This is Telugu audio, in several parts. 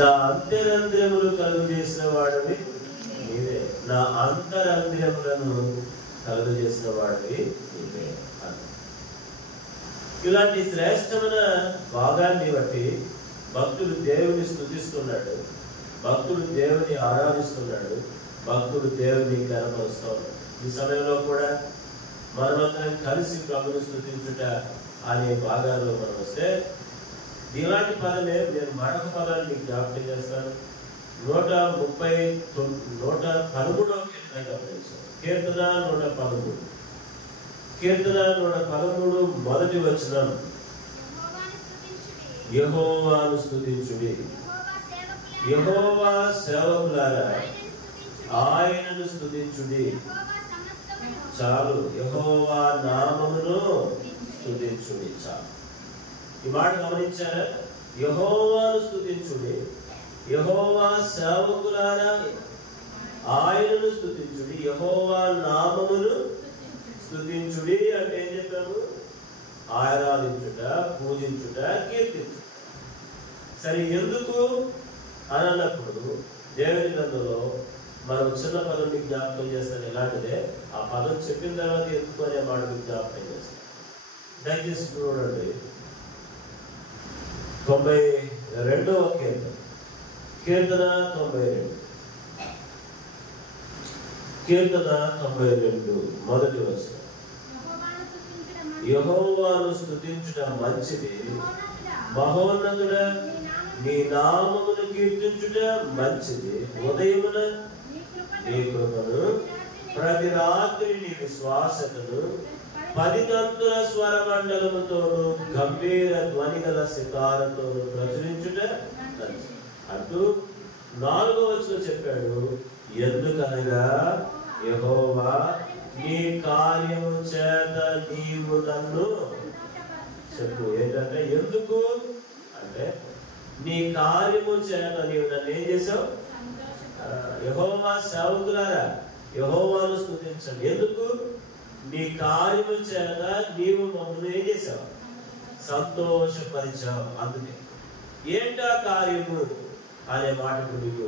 నా అంతరంధ్రములు కలుగు చేసిన వాడివి నీవే, నా అంతరంధ్రములను కలుగు చేసిన వాడివి నీవే. ఇలాంటి శ్రేష్టమైన భాగాన్ని బట్టి భక్తుడు దేవుని స్తుతిస్తున్నాడు, భక్తుడు దేవుని ఆరాధిస్తున్నాడు, భక్తుడు దేవుని కనపరుస్తున్నాడు. ఈ సమయంలో కూడా మనమందరం కలిసి ప్రభుని స్తుతించుట అనే భాగాల్లో మనం వస్తే ఇలాంటి పదమే నేను మరొక పదాన్ని మీకు జ్ఞాపకం చేస్తాను. 113వ కీర్తన గమనించాను. కీర్తన 113, కీర్తన 113 మొదటి వచనం, యెహోవాను స్తుతించుడి, యెహోవా సేవకులారా ఆయనను స్తుతించుడి. చాలు, యెహోవా నామమును స్తుతించుడి. చాలు. ఈ మాట గమనించారా? యెహోవాను స్తుతించుడి, యెహోవా సేవకులారా ఆయనను స్తుతించుడి, యెహోవా నామమును స్తుతించుడి. అంటే ఏం చెప్పాము? ఆరాధించుట, పూజించుట, కీర్తించుట. సరే, ఎందుకు అని అన్నప్పుడు దేవుని గ్రంథంలో మనం చిన్న పదం మీకు జ్ఞాపకం చేస్తాను. ఎలాంటిదే ఆ పదం చెప్పిన తర్వాత ఎందుకు అనే మాట మీకు జ్ఞాపకం చేస్తాను. దయచేసి చూడండి, 92వ కీర్తన, కీర్తన 92, కీర్తన 92 మొదటి వచనం, యెహోవాను స్తుతించుట మంచిది, మహోన్నతుడా నీ నామమును కీర్తించుట మంచిది. ఉదయమున నీ కృపను, ప్రతి రాత్రి నీ విశ్వాసతను 10 తంతుల స్వరమండలముతోను గంభీర ధ్వని గల సితారతోను ప్రచురించుట మంచిది అంటూ 4వ వచనం చెప్పాడు. ఎందుకనగా యెహోవా నీ కార్యము చేత నీవు నన్ను చెప్పు. ఏంటంటే ఎందుకు అంటే నీ కార్యము చేత నీవు నన్ను ఏం చేసావు? యెహోవా సేవకులారా యెహోవాను స్తుతించండి. ఎందుకు? నీ కార్యము చేత నీవు మమ్మల్ని ఏం చేసావు? సంతోషపరిచావు. అందుకే ఏంటా కార్యము అనే మాటకు మీకు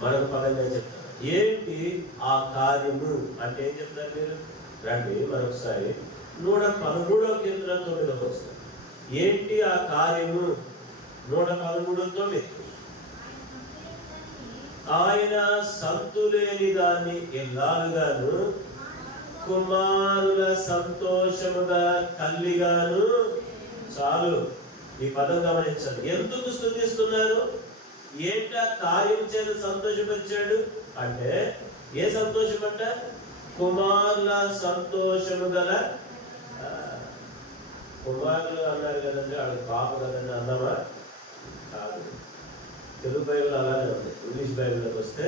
మరొక పదంగా చెప్తాను. ఏంటి ఆ కార్యము అంటే ఏం చెప్తారు మీరు? రండి మరొకసారి 113వ కీర్తన 9వ వచనం. ఏంటి ఆ కార్యము? 113:9, ఆయన సంతులేని దాన్ని ఎల్లాలుగాను కుమారుల సంతోషముగా తల్లిగాను. చాలు, ఈ పదం గమనించండి. ఎందుకు స్తుతిస్తున్నారు? ఏంటా కార్యం చేత సంతోషపరిచాడు అంటే ఏ సంతోషం అంట? కుమారుల సంతోషము గల. కుమారులు అన్నారు కదండి, వాడు పాప కదండి అన్నామా? కాదు. తెలుగు బైబిల్ అలానే ఉంది. ఇంగ్లీష్ బైబిల్లోకి వస్తే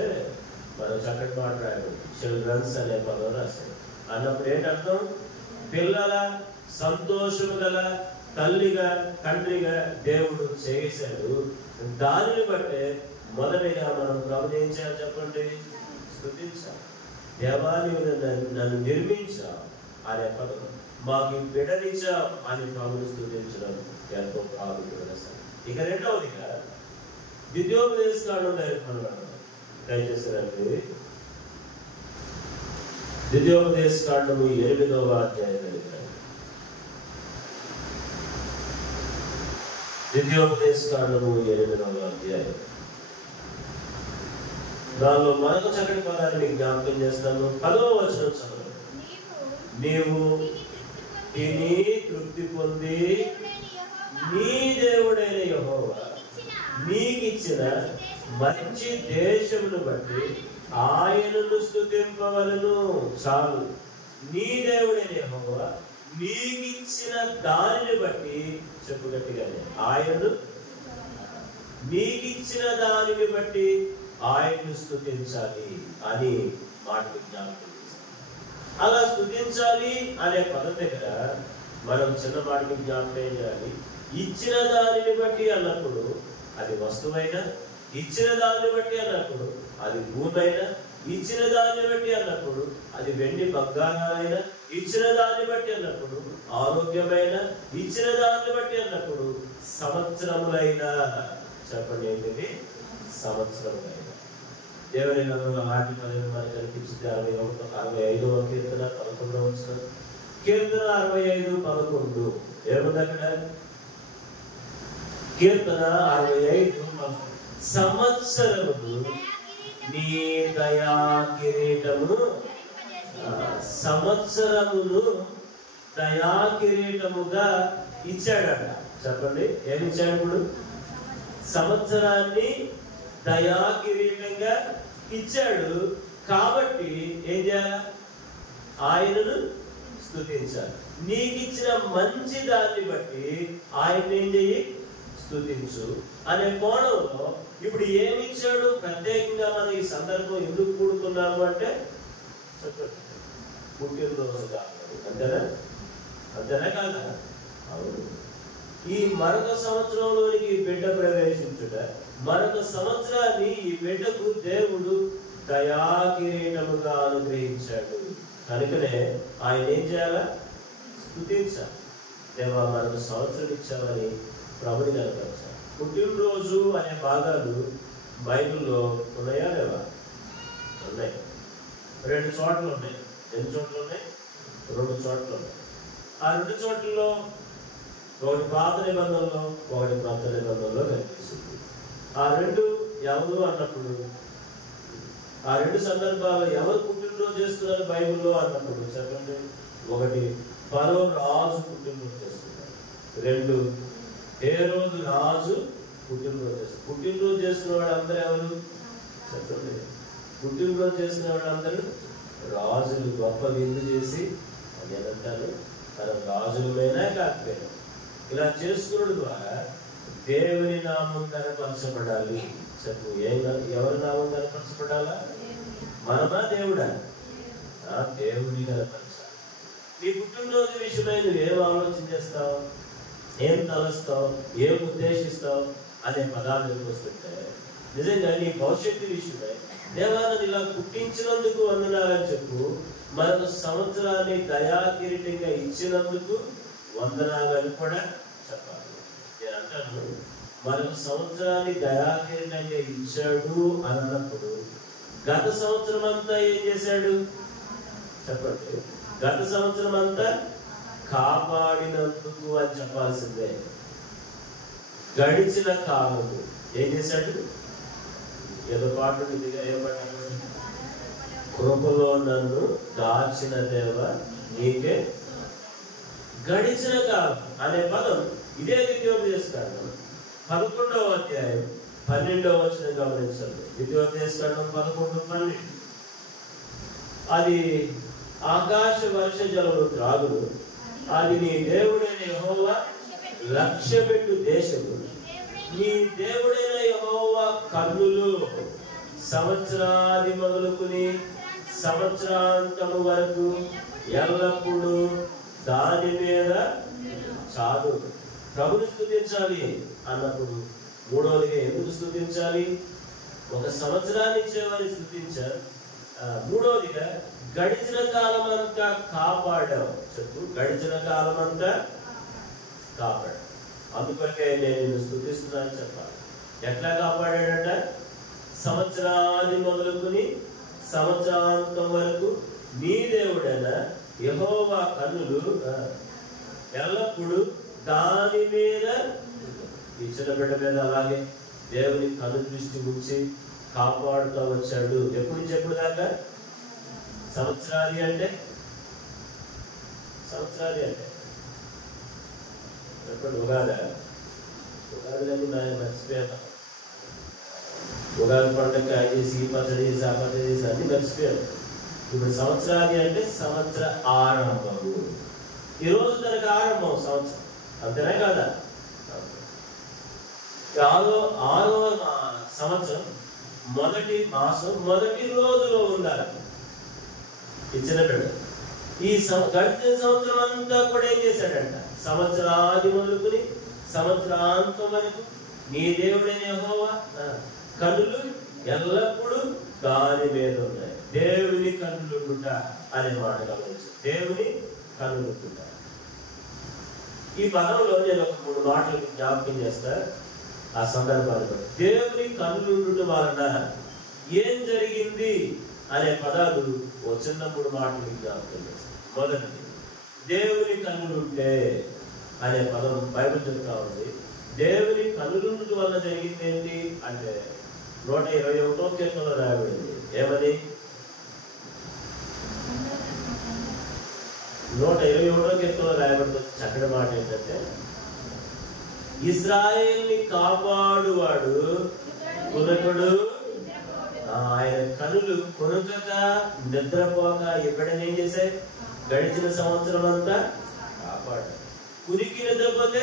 మనం చక్కటి మాట రాయడం చిల్డ్రన్స్ అనే పదం రాశాడు. అన్నప్పుడు ఏంటర్థం? పిల్లల సంతోషము గల తల్లిగా తండ్రిగా దేవుడు చేశాడు. దానిని బట్టే మొదటిగా మనం ప్రభుని ఏం చేయాలి చెప్పండి? స్తుతించాలి. దేవాన్ని నన్ను నిర్మించావు అనే పదం, మాకు బిడ్డనిచ్చావు అని ప్రభుని స్తుతించడం ఎంతో ప్రాముఖ్యమైన సంగతి. ఇక రెండవదిగా ద్వితీయోపదేశకాండం దయచేసి రండి. ద్వితీయోపదేశకాండము 8వ అధ్యాయం. ద్వితీయోపదేశకాండము 8వ అధ్యాయం. దానిలో మరొక చక్కటి పదాన్ని మీకు జ్ఞాపకం చేస్తాను. 10వ వచనం చదవండి. నీవు తిని తృప్తి పొంది నీ దేవుడైన యెహోవా నీకిచ్చిన మంచి దేశమును బట్టి ఆయనను స్తుతింపవలెను. చాలు, నీ దేవుడైన యెహోవా నీకిచ్చిన దానిని బట్టి చెప్పు గట్టిగానే, ఆయనను నీకిచ్చిన దానిని బట్టి ఆయన్ను స్తుతించాలి అని మాటలు జ్ఞాపకం చేస్తాం. అలా స్తుతించాలి అనే పదం దగ్గర మనం చిన్న మాటలు జ్ఞాపకం చేయాలి. ఇచ్చిన దానిని బట్టి అన్నప్పుడు అది వస్తువైనా, ఇచ్చిన దాన్ని బట్టి అన్నప్పుడు అది భూమైనా, ఇచ్చిన దాన్ని బట్టి అన్నప్పుడు అది వెండి బంగారాలైనా, ఇచ్చిన దాన్ని బట్టి అన్నప్పుడు ఆరోగ్యమైన, ఇచ్చిన దాన్ని బట్టి అన్నప్పుడు సంవత్సరములైనా. చెప్పండి ఏంటిది? సంవత్సరం. దేవుని గ్రంథంలో నాటి పదవి మనకు కనిపించింది. 65వ కీర్తన 11వ వచనం. కీర్తన 65:11 ఏముంది అక్కడ? కీర్తన 65:11 సంవత్సరములు నీ దయా కిరీటము, సంవత్సరమును దయా కిరీటముగా ఇచ్చాడట. చెప్పండి, ఏమి ఇచ్చాడు? ఇప్పుడు సంవత్సరాన్ని దయా కిరీటంగా ఇచ్చాడు. కాబట్టి ఏం చేయాలి? ఆయనను స్తుతించాలి. నీకు ఇచ్చిన మంచి దాన్ని బట్టి ఆయన ఏం చెయ్యి? స్తుతించు అనే కోణంలో ఇప్పుడు ఏమి ఇచ్చాడు? ప్రత్యేకంగా మనం ఈ సందర్భం ఎందుకు కూడుకున్నాము అంటే పుట్టినరోజు కాదు. అంతేనా? అంతేనా కాదా? అవును. ఈ మరొక సంవత్సరంలోనికి బిడ్డ ప్రవేశించుట, మరొక సంవత్సరాన్ని ఈ బిడ్డకు దేవుడు దయా కిరీటముగా అనుగ్రహించాడు. కనుకనే ఆయన ఏం చేయాలా? స్తుతించాలి. దేవా, మరొక సంవత్సరం ఇచ్చామని ప్రభుని కనపరచాలి. పుట్టినరోజు అనే భాగాలు బైబిల్లో ఉన్నాయా లేవా? ఉన్నాయి. 2 చోట్ల ఉన్నాయి. ఎన్ని చోట్ల ఉన్నాయి? 2 చోట్ల ఉన్నాయి. ఆ 2 చోట్లలో ఒకటి పాత నిబంధనలో, ఒకటి కొత్త నిబంధనలో కనిపిస్తుంది. ఆ 2 ఎవరు అన్నప్పుడు, ఆ 2 సందర్భాల్లో ఎవరు పుట్టినరోజు చేస్తున్నారు బైబిల్లో అన్నప్పుడు చెప్పండి. ఒకటి ఫరో రాజు పుట్టినరోజు చేస్తున్నారు. 2 హేరోదు రాజు పుట్టినరోజు చేస్తున్నారు. పుట్టినరోజు చేస్తున్న వాడు అందరూ ఎవరు చెప్పండి? పుట్టినరోజు చేస్తున్న వాడు అందరూ రాజులు. గొప్ప విందు చేసి అని అంటారు. తన రాజులమైనా కాకపోయినా ఇలా చేసుకున్న ద్వారా దేవుని నామం కనపరచబడాలి. చెప్పు, ఎవరి నామం కనపరచబడాలా? మనమా దేవుడా? దేవుని కనపరచాలి. నీ పుట్టినరోజు విషయమై నువ్వు ఏం ఆలోచన చేస్తావు, ఏం తలస్తావు, ఏం ఉద్దేశిస్తావు అనే పదాలు ఎందుకు వస్తుంటే నిజంగా నీ భవిష్యత్తు విషయమై దేవాలను ఇలా పుట్టించినందుకు వందనాలని చెప్పు. మరొక సంవత్సరాన్ని దయా కిరీటంగా ఇచ్చినందుకు వందనాలని కూడా చెప్పాలి. నేను అంటాను, మరొక సంవత్సరాన్ని దయా కిరీటంగా ఇచ్చాడు అన్నప్పుడు గత సంవత్సరం అంతా ఏం చేశాడు చెప్పండి? గత సంవత్సరం అంతా కాపాడినందుకు అని చెప్పాల్సిందే. గడిచిన కాలము ఏం చేశాడు? ఏదో పాట ఉందిగా, ఏమంటారు? కృపలో నన్ను దాచిన దేవ నీకే. గడిచిన కాలం అనే పదం ఇదే ద్వితీయోపదేశకాండం 11వ అధ్యాయం 12వ వచనం గమనించండి. ద్వితీయోపదేశకాండం 11:12 అది ఆకాశ వర్ష జలము త్రాగును, అది నీ దేవుడైన యెహోవా లక్ష్యపెట్టు దేశము, నీ దేవుడైన యెహోవా కన్నులు సంవత్సరాది మొదలుకుని సంవత్సరాంతము వరకు ఎల్లప్పుడూ దాని మీద చాలు. ప్రభుని స్తుతించాలి అన్నప్పుడు మూడవదిగా ఎందుకు స్తుతించాలి? ఒక సంవత్సరాన్ని ఇచ్చేవారిని స్థుతించారు. మూడవదిగా గడిచిన కాలం అంతా కాపాడావు. చెప్పు, గడిచిన కాలం అంతా కాపాడు. అందుకొరకే నేను నిన్ను స్తుతిస్తున్నాను చెప్పాలి. ఎట్లా కాపాడాడట? సంవత్సరాది మొదలుకుని సంవత్సరాంతం వరకు నీ దేవుడైన యెహోవా కన్నులు ఎల్లప్పుడూ దాని మీద, ఇచ్చిన బిడ్డ మీద అలాగే దేవుని కన్ను దృష్టి ఉంచి కాపాడుతూ వచ్చాడు. ఎప్పుడు నుంచి ఎప్పుడు దాకా? సంవత్సరాది అంటే చెప్పండి. ఉగాది మర్చిపోయాను. ఉగాది పండుగ చేసి పచ్చడి చేసి ఆ పచ్చడి చేసి అన్ని మర్చిపోయాను. ఇప్పుడు సంవత్సరాది అంటే సంవత్సర ఆరంభము. ఈరోజు దానికి ఆరంభం సంవత్సరం. అంతేనా కాదా? ఆరో సంవత్సరం మొదటి మాసం మొదటి రోజులో ఉండాలి ఇచ్చిన బిడ్డ. ఈ గడిచిన సంవత్సరం అంతా కూడా ఏం చేశాడంట? సంవత్సరాది మొదలుకుని సంవత్సరాంతం వరకు నీ దేవుడైన యెహోవా కన్నులు ఎల్లప్పుడూ దాని మీద ఉన్నాయి. దేవుని కన్నులుండుట అనే మాట గమనించు. దేవుని కన్నులుండుట. ఈ పదంలో నేను ఒక 3 మాటలు జ్ఞాపకం చేస్తా. ఆ సందర్భాలు దేవుని కన్నుల వలన ఏం జరిగింది అనే పదాలు ఓ చిన్నప్పుడు మాటలు జ్ఞాపకం చేస్తాయి. మొదటిది దేవుని కన్నులుంటే అనే పదం బైబిల్ చెప్తా ఉంది. దేవుని కన్నుల వలన జరిగింది ఏంటి అంటే 121వ కీర్తనలో రాయబడింది. ఏమని? 121వ కీర్తనలో రాయబడిన చక్కటి మాట ఏంటంటే, ఇశ్రాయేలుని కాపాడువాడు కునకుడు, ఆయన కనులు కొనుకక నిద్రపోక ఎప్పుడైనా ఏం చేశాయి? గడిచిన సంవత్సరం అంతా కాపాడు. కునికి నిద్రపోతే,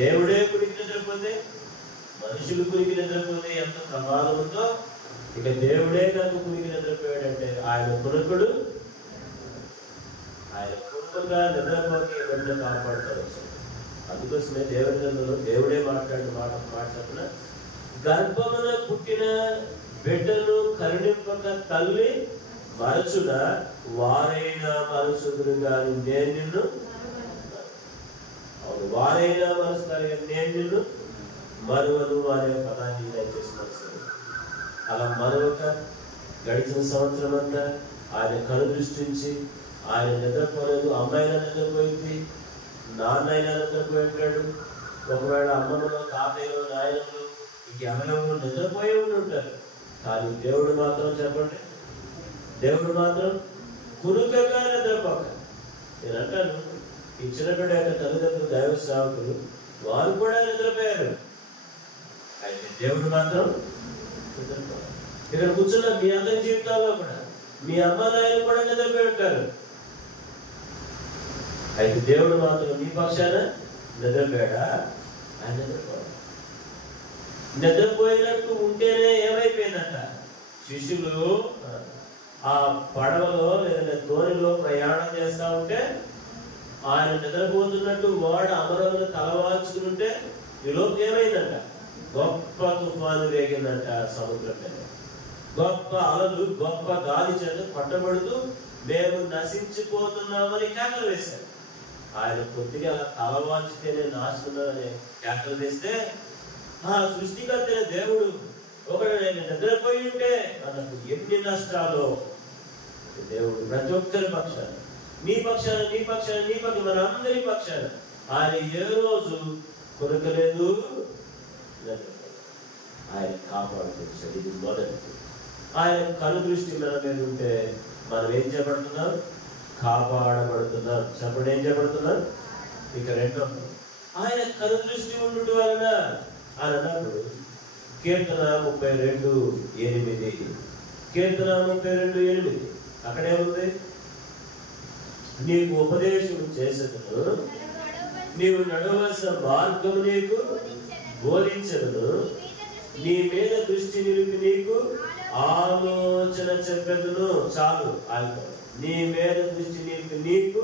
దేవుడే కునికి నిద్రపోతే, మనుషులు కునికి నిద్రపోతే ఎంత ప్రమాదం ఉందో, ఇక దేవుడే కనుక కునికి నిద్రపోయాడంటే ఆయన కునకుడు, ఆయన కునుకగా నిద్రపోక ఎవరిని కాపాడుతారు. అందుకోసమే దేవుడే మాట్లాడిన మాట చెప్పిన, గర్భమున పుట్టిన బిడ్డను కరుణింపక తల్లి మరచున వారైనా మరచుదురు గాని నేను నిన్ను, అవును వారైనా మరుస్తారు కానీ నేను నిన్ను మరువను అనే పదాన్ని దయచేసి మరుస్తారు. అలా మరొక గడిచిన సంవత్సరం అంతా ఆయన కను దృష్టించి ఆయన నిద్రపోలేదు. అమ్మాయినా నిద్రపోయింది, నాన్నైనా నిద్రపోయింటాడు, ఒకవేళ అమ్మమ్మలో తాతయ్యలో నాయనలో ఇంకెవరెవరు నిద్రపోయి ఉంటారు. కానీ దేవుడు మాత్రం చెప్పండి, దేవుడు మాత్రం కునుకగా నిద్రపోక. నేను అంటాను, ఈ చిన్నపిల్ల యొక్క తల్లిదండ్రులు దైవ సేవకులు వారు కూడా నిద్రపోయారు, అయితే దేవుడు మాత్రం నిద్రపోయారు. ఇక్కడ కూర్చున్న మీ అందరి జీవితాల్లో కూడా మీ అమ్మ నాయన కూడా నిద్రపోయి ఉంటారు, అయితే దేవుడు మాత్రం మీ పక్షాన నిద్రపోయాడా? ఆయన నిద్రపోయాడు. నిద్రపోయినట్టు ఉంటేనే ఏమైపోయిందంట, శిష్యులు ఆ పడవలో లేదా తోనిలో ప్రయాణం చేస్తా ఉంటే ఆయన నిద్రపోతున్నట్టు వాడు అమరంలో తలవాల్చుకుని ఉంటే ఈలోపు ఏమైందంట, గొప్ప తుఫాను రేగిందంట సముద్రం మీద. గొప్ప అలలు గొప్ప గాలి చేత పట్టబడుతూ మేము నశించిపోతున్నామని కేకలు వేశారు. ఆయన కొద్దిగా తలవాల్చితేనే నాశనమని కేకలు వేస్తే ఆ సృష్టికర్త దేవుడు ఒకడు నేను నిద్రపోయి ఉంటే అన్నట్టు ఎన్ని నష్టాలు దేవుడు ప్రతి ఒక్కరి పక్షాన, నీ పక్షాన నీ పక్షాన నీ పక్షాన మన అందరి పక్షాన ఆయన ఏ రోజు కొరకలేదు, ఆయన కాపాడుతుంది. ఇది మొదటి. ఆయన కను దృష్టి మన మీద ఉంటే మనం ఏం చేయబడుతున్నాం? కాపాడబడుతున్నాం. చెప్పండి, ఏం చేయబడుతున్నాం? ఇక రెండో, ఆయన కను దృష్టి ఉండటం వలన అని అన్నప్పుడు కీర్తన 32:8, కీర్తన 32:8 అక్కడేముంది? నీకు ఉపదేశం చేసేదను, నీవు నడవలసిన మార్గం నీకు బోధించదును, నీ మీద దృష్టి నిలిపి నీకు ఆలోచన చెప్పేదను. చాలు ఆగిపో. నీ మీద దృష్టి నిలిపి నీకు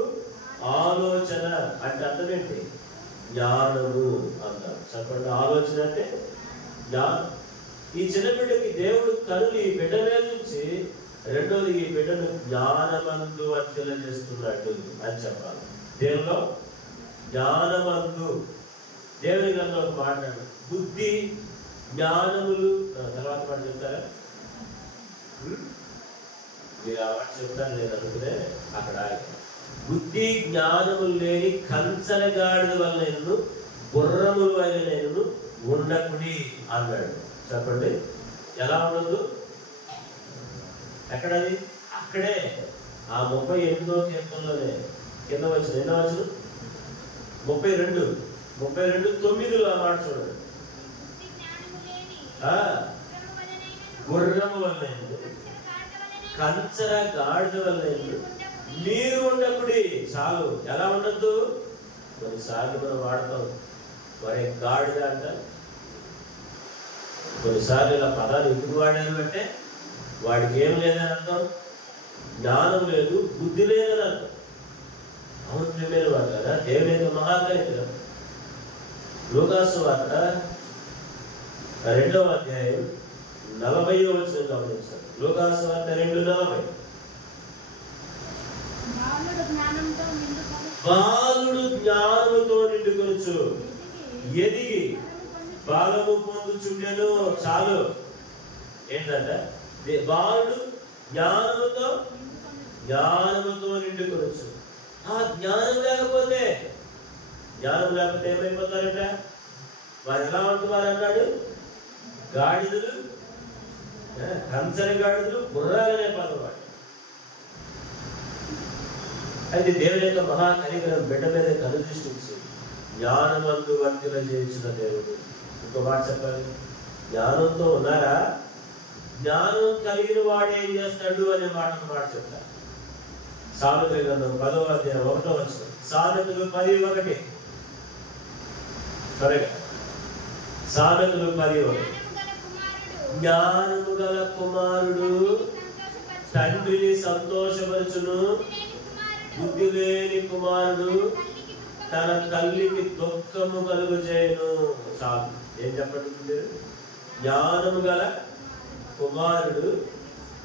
ఆలోచన అంటే అర్థం ఏంటి? జ్ఞానము అంటారు. చెప్పండి, ఆలోచన అంటే జ్ఞానం. ఈ చిన్నబిడ్డకి దేవుడు కనులు ఈ బిడ్డ మీద నుంచి రెండోది ఈ బిడ్డను జ్ఞానమందు వర్తిల్ల చేస్తున్నాడు అని చెప్పాలి. దేవులో జ్ఞానమందు దేవుని గ్రంథంలో ఒక మాట్లాడు, బుద్ధి జ్ఞానములు తర్వాత మాట చెప్తారా? మీరు ఆ మాట చెప్తారు నేను అనుకునే అక్కడ బుద్ధి జ్ఞానములు లేని కంచనగాడిద వల్ల నేను గుర్రముల వల్ల నేను ఉండకుడి అన్నాడు. చెప్పండి, ఎలా ఉండదు? ఎక్కడది? అక్కడే ఆ 38వ కీర్తనలోనే కింద వచ్చిన ఎన్నో వచ్చిన 32:9 ఆ మాట చూడండి. గుర్రము వల్ల కంచర గాడిద వల్ల మీరు ఉండకుడి. చాలు. ఎలా ఉండద్దు? కొన్నిసార్లు మనం వాడతాం, మరి గాడిద అంట. కొన్నిసార్లు ఇలా పదాలు ఎందుకు వాడారు అంటే వాడికి ఏం లేదని అర్థం, జ్ఞానం లేదు, బుద్ధి లేదని అర్థం. అవును ప్రియమైన వాడు కదా, దేవుని యొక్క మహాగ్రహితుడు. లూకాసు వార్త 2వ అధ్యాయం 40వ వచనం గమనించారు. లూకాసు వార్త 2:40. బాలుడు జ్ఞానముతో నిండుకొనుచు ఎదిగి బలము పొందుచుండెను. చాలు. ఏంటంటే బాలుడు జ్ఞానముతో నిండుకొనొచ్చు. ఆ జ్ఞానం లేకపోతే ఏమైపోతారంట? వారు ఎలా ఉంటున్నారు అన్నాడు? గాడిదలు, కంచని గాడిదలు, గుర్రాలనే పదవాడు. అయితే దేవుని యొక్క మహా కనికరం బిడ్డ మీద కనుదృష్టించి జ్ఞానమందు వర్తిల చేయించిన దేవుడు. ఇంకో మాట చెప్పాలి, జ్ఞానంతో ఉన్నారా? జ్ఞానం కలిగిన వాడు ఏం చేస్తాడు అనే మాట చెప్తారు. సామెతల గ్రంథం 10వ అధ్యాయం 1వ వచనం. సామెతలు 10:1. సరేగా, సామెతలు 10:1. జ్ఞానము గల కుమారుడు తండ్రిని సంతోషపరచును, బుద్ధి లేని కుమారుడు తన తల్లికి దుఃఖము కలుగజేయును. చాలు. ఏం చెప్పండి? జ్ఞానము గల కుమారుడు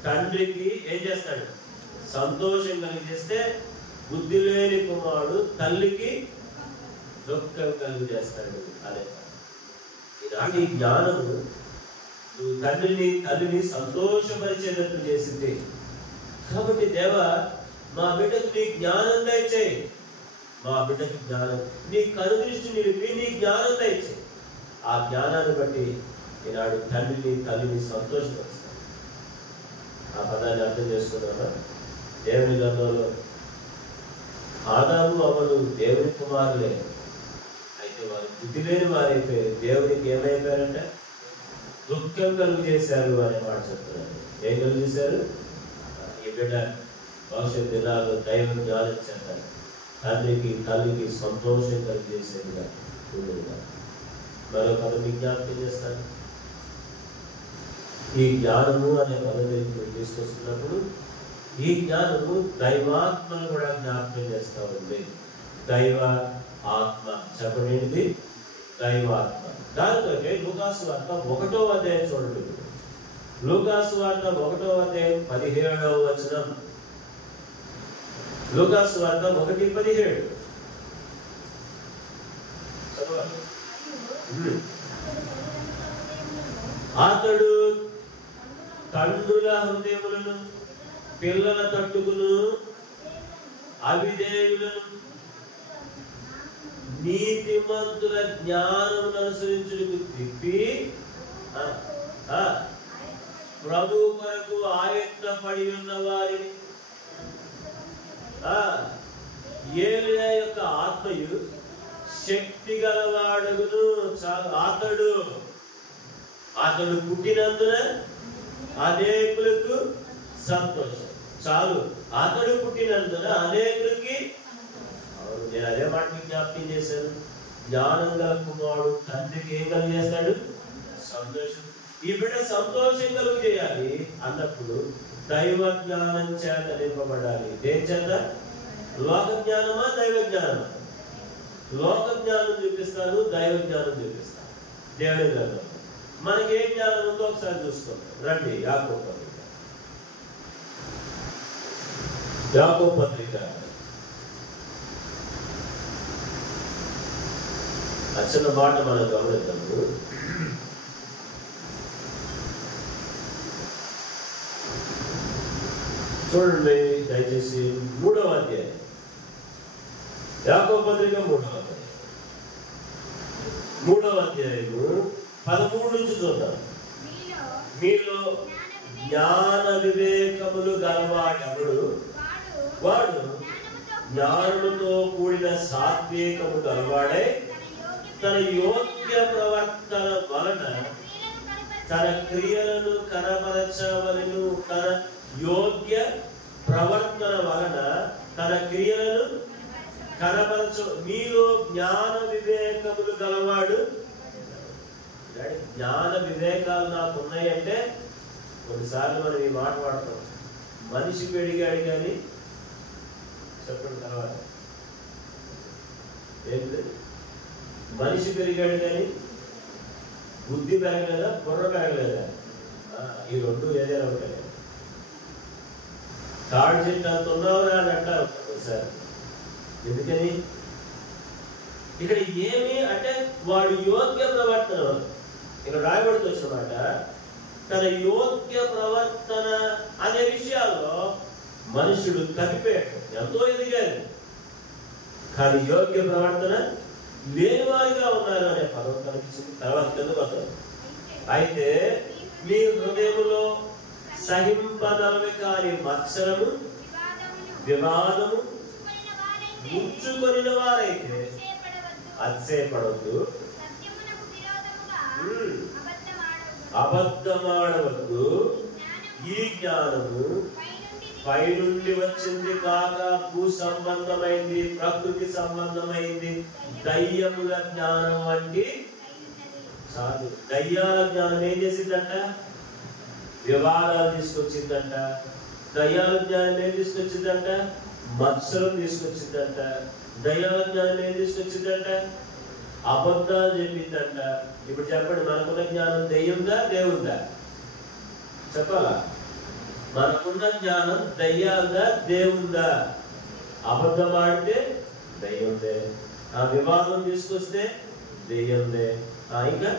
తండ్రికి ఏం చేస్తాడు? సంతోషం కలిగజేస్తే, బుద్ధి లేని కుమారుడు తల్లికి దుఃఖం కలుగజేస్తాడు. అదే ఈనాటి జ్ఞానము నువ్వు తల్లిని సంతోషపరిచేటట్లు చేసింది. కాబట్టి దేవా, మా బిడ్డకు నీ జ్ఞానం దయచేయి. మా బిడ్డకి జ్ఞానం, నీ కనుదృష్టి నిలిపి నీ జ్ఞానం దయచేయి. ఆ జ్ఞానాన్ని బట్టి ఈనాడు తల్లిని సంతోషపరుస్తాడు. ఆ పదాన్ని అర్థం చేసుకున్నారా? దేవుని గ్రంథంలో ఆదాము అవ్వలు దేవుని కుమారులే. అయితే వారు బుద్ధి లేని వారైతే దేవునికి ఏమైపోయారంటే దుఃఖం కలుగు చేశారు అనే మాట చెప్తున్నారు. ఏం కలుగు చేశారు? ఈ బిడ్డ భవిష్యత్ దినాల్లో దైవ జ్ఞానం చేస్తారు. తల్లికి సంతోషం కలిగి చేసేదిగా ఉండేదిగా. మరో పదం జ్ఞాపకం చేస్తాను. ఈ జ్ఞానము అనే పదవిని తీసుకొస్తున్నప్పుడు ఈ జ్ఞానము దైవాత్మను కూడా జ్ఞాపకం చేస్తూ ఉంది. దైవ ఆత్మ చెప్పండి, దైవాత్మ. దానితో లూకాసు వార్త 1వ అధ్యాయం చూడండి. లూకాసు వార్త 1వ అధ్యాయం 17వ వచనం. లూకాసు వార్త 1:17. అతడు తండ్రుల హృదయములను పిల్లల తట్టుకును అవిధేయులను నీతిమంతుల జ్ఞానమును అనుసరించుటకు తిప్పి ప్రభు కొరకు ఆయత్తపడి ఉన్న వారిని ఏలియా యొక్క ఆత్మయు శక్తి గలవాడగును. అతడు పుట్టినందున అనేకులకు సంతోషం. చాలు. అతడు పుట్టినందున అనేకులకి. నేను అదే మాట జ్ఞాపకం చేశాను. జ్ఞానం గల కుమారుడు తండ్రికి ఏం కలుగు చేస్తాడు? సంతోషం. ఈ బిడ్డ సంతోషం కలుగు చేయాలి అన్నప్పుడు దైవ జ్ఞానం చేత నింపబడాలి. దేని చేత? లోక జ్ఞానమా దైవ జ్ఞానమా? లోక జ్ఞానం చూపిస్తాను, దైవ జ్ఞానం చూపిస్తాను. దేవుని గ్రంథం మనకి ఏ జ్ఞానం ఉందో ఒకసారి చూసుకోండి. రండి, యాకోబు పత్రిక. చిన్న మాట మనం గమనిద్దాము. చూడండి దయచేసి 3వ అధ్యాయం, యాకోబు పత్రిక 3వ అధ్యాయము 13 నుంచి చూద్దాం. మీలో జ్ఞాన వివేకములు గలవాడెవడు? వాడు జ్ఞానముతో కూడిన సాత్వికము గలవాడై తన యోగ్య ప్రవర్తన వలన తన క్రియలను కనపరచవలెను. తన యోగ్య ప్రవర్తన వలన తన క్రియలను కనపరచ. మీలో జ్ఞాన వివేకములు గలవాడు. జ్ఞాన వివేకాలు నాకు ఉన్నాయంటే కొన్నిసార్లు మనం ఈ మాట వాడతాం. మనిషి పెరిగాడు కానీ చెప్పండి తర్వాత ఏంటి? మనిషి పెరిగాడు కానీ బుద్ధి పెరగలేదా, బుర్ర పెరగలేదా? ఈ రెండు ఏదైనా ఉంటాయి. తాడు చెట్టు అంత ఉన్నావురా అని అంటారు సార్. ఎందుకని? ఇక్కడ ఏమి అంటే వాడు యోగ్య ప్రవర్తన, ఇక్కడ రాయబడుతూ వచ్చినమాట, తన యోగ్య ప్రవర్తన అనే విషయాల్లో మనుషుడు కనిపెట్టు ఎంతో ఎదిగారు, కానీ యోగ్య ప్రవర్తన లేనివారిగా ఉన్నారు అనే పదం కనిపించింది. తర్వాత కింద అయితే మీ హృదయములో సహింపనలవి కాని మత్సరము వివాదము ఉంచుకొనిన వారైతే అతిశయపడవద్దు, అబద్ధమాడవద్దు. ఈ జ్ఞానము పైనుండి వచ్చింది కాక భూ సంబంధమైంది, ప్రకృతి సంబంధమైంది, దయ్యముల జ్ఞానం వంటి కాదు. దయ్యాల జ్ఞానం ఏం చేసిందంట? వివాదాలు తీసుకొచ్చిందంట. దయ్యాల జ్ఞానం ఏం తీసుకొచ్చిందంట? మత్సరం తీసుకొచ్చిందంట. దయ్యాల జ్ఞానం ఏం తీసుకొచ్చిందంట? అబద్ధాలు చెప్పిందంట. ఇప్పుడు చెప్పండి, మనకున్న జ్ఞానం దయ్యందా దేవుందా? చెప్పాలా? మనకున్న జ్ఞానం దయ్యాలదా దేవుందా? అబద్ధం ఆడితే దయ్యందే, ఆ వివాదం తీసుకొస్తే దయ్యందే. ఇంకా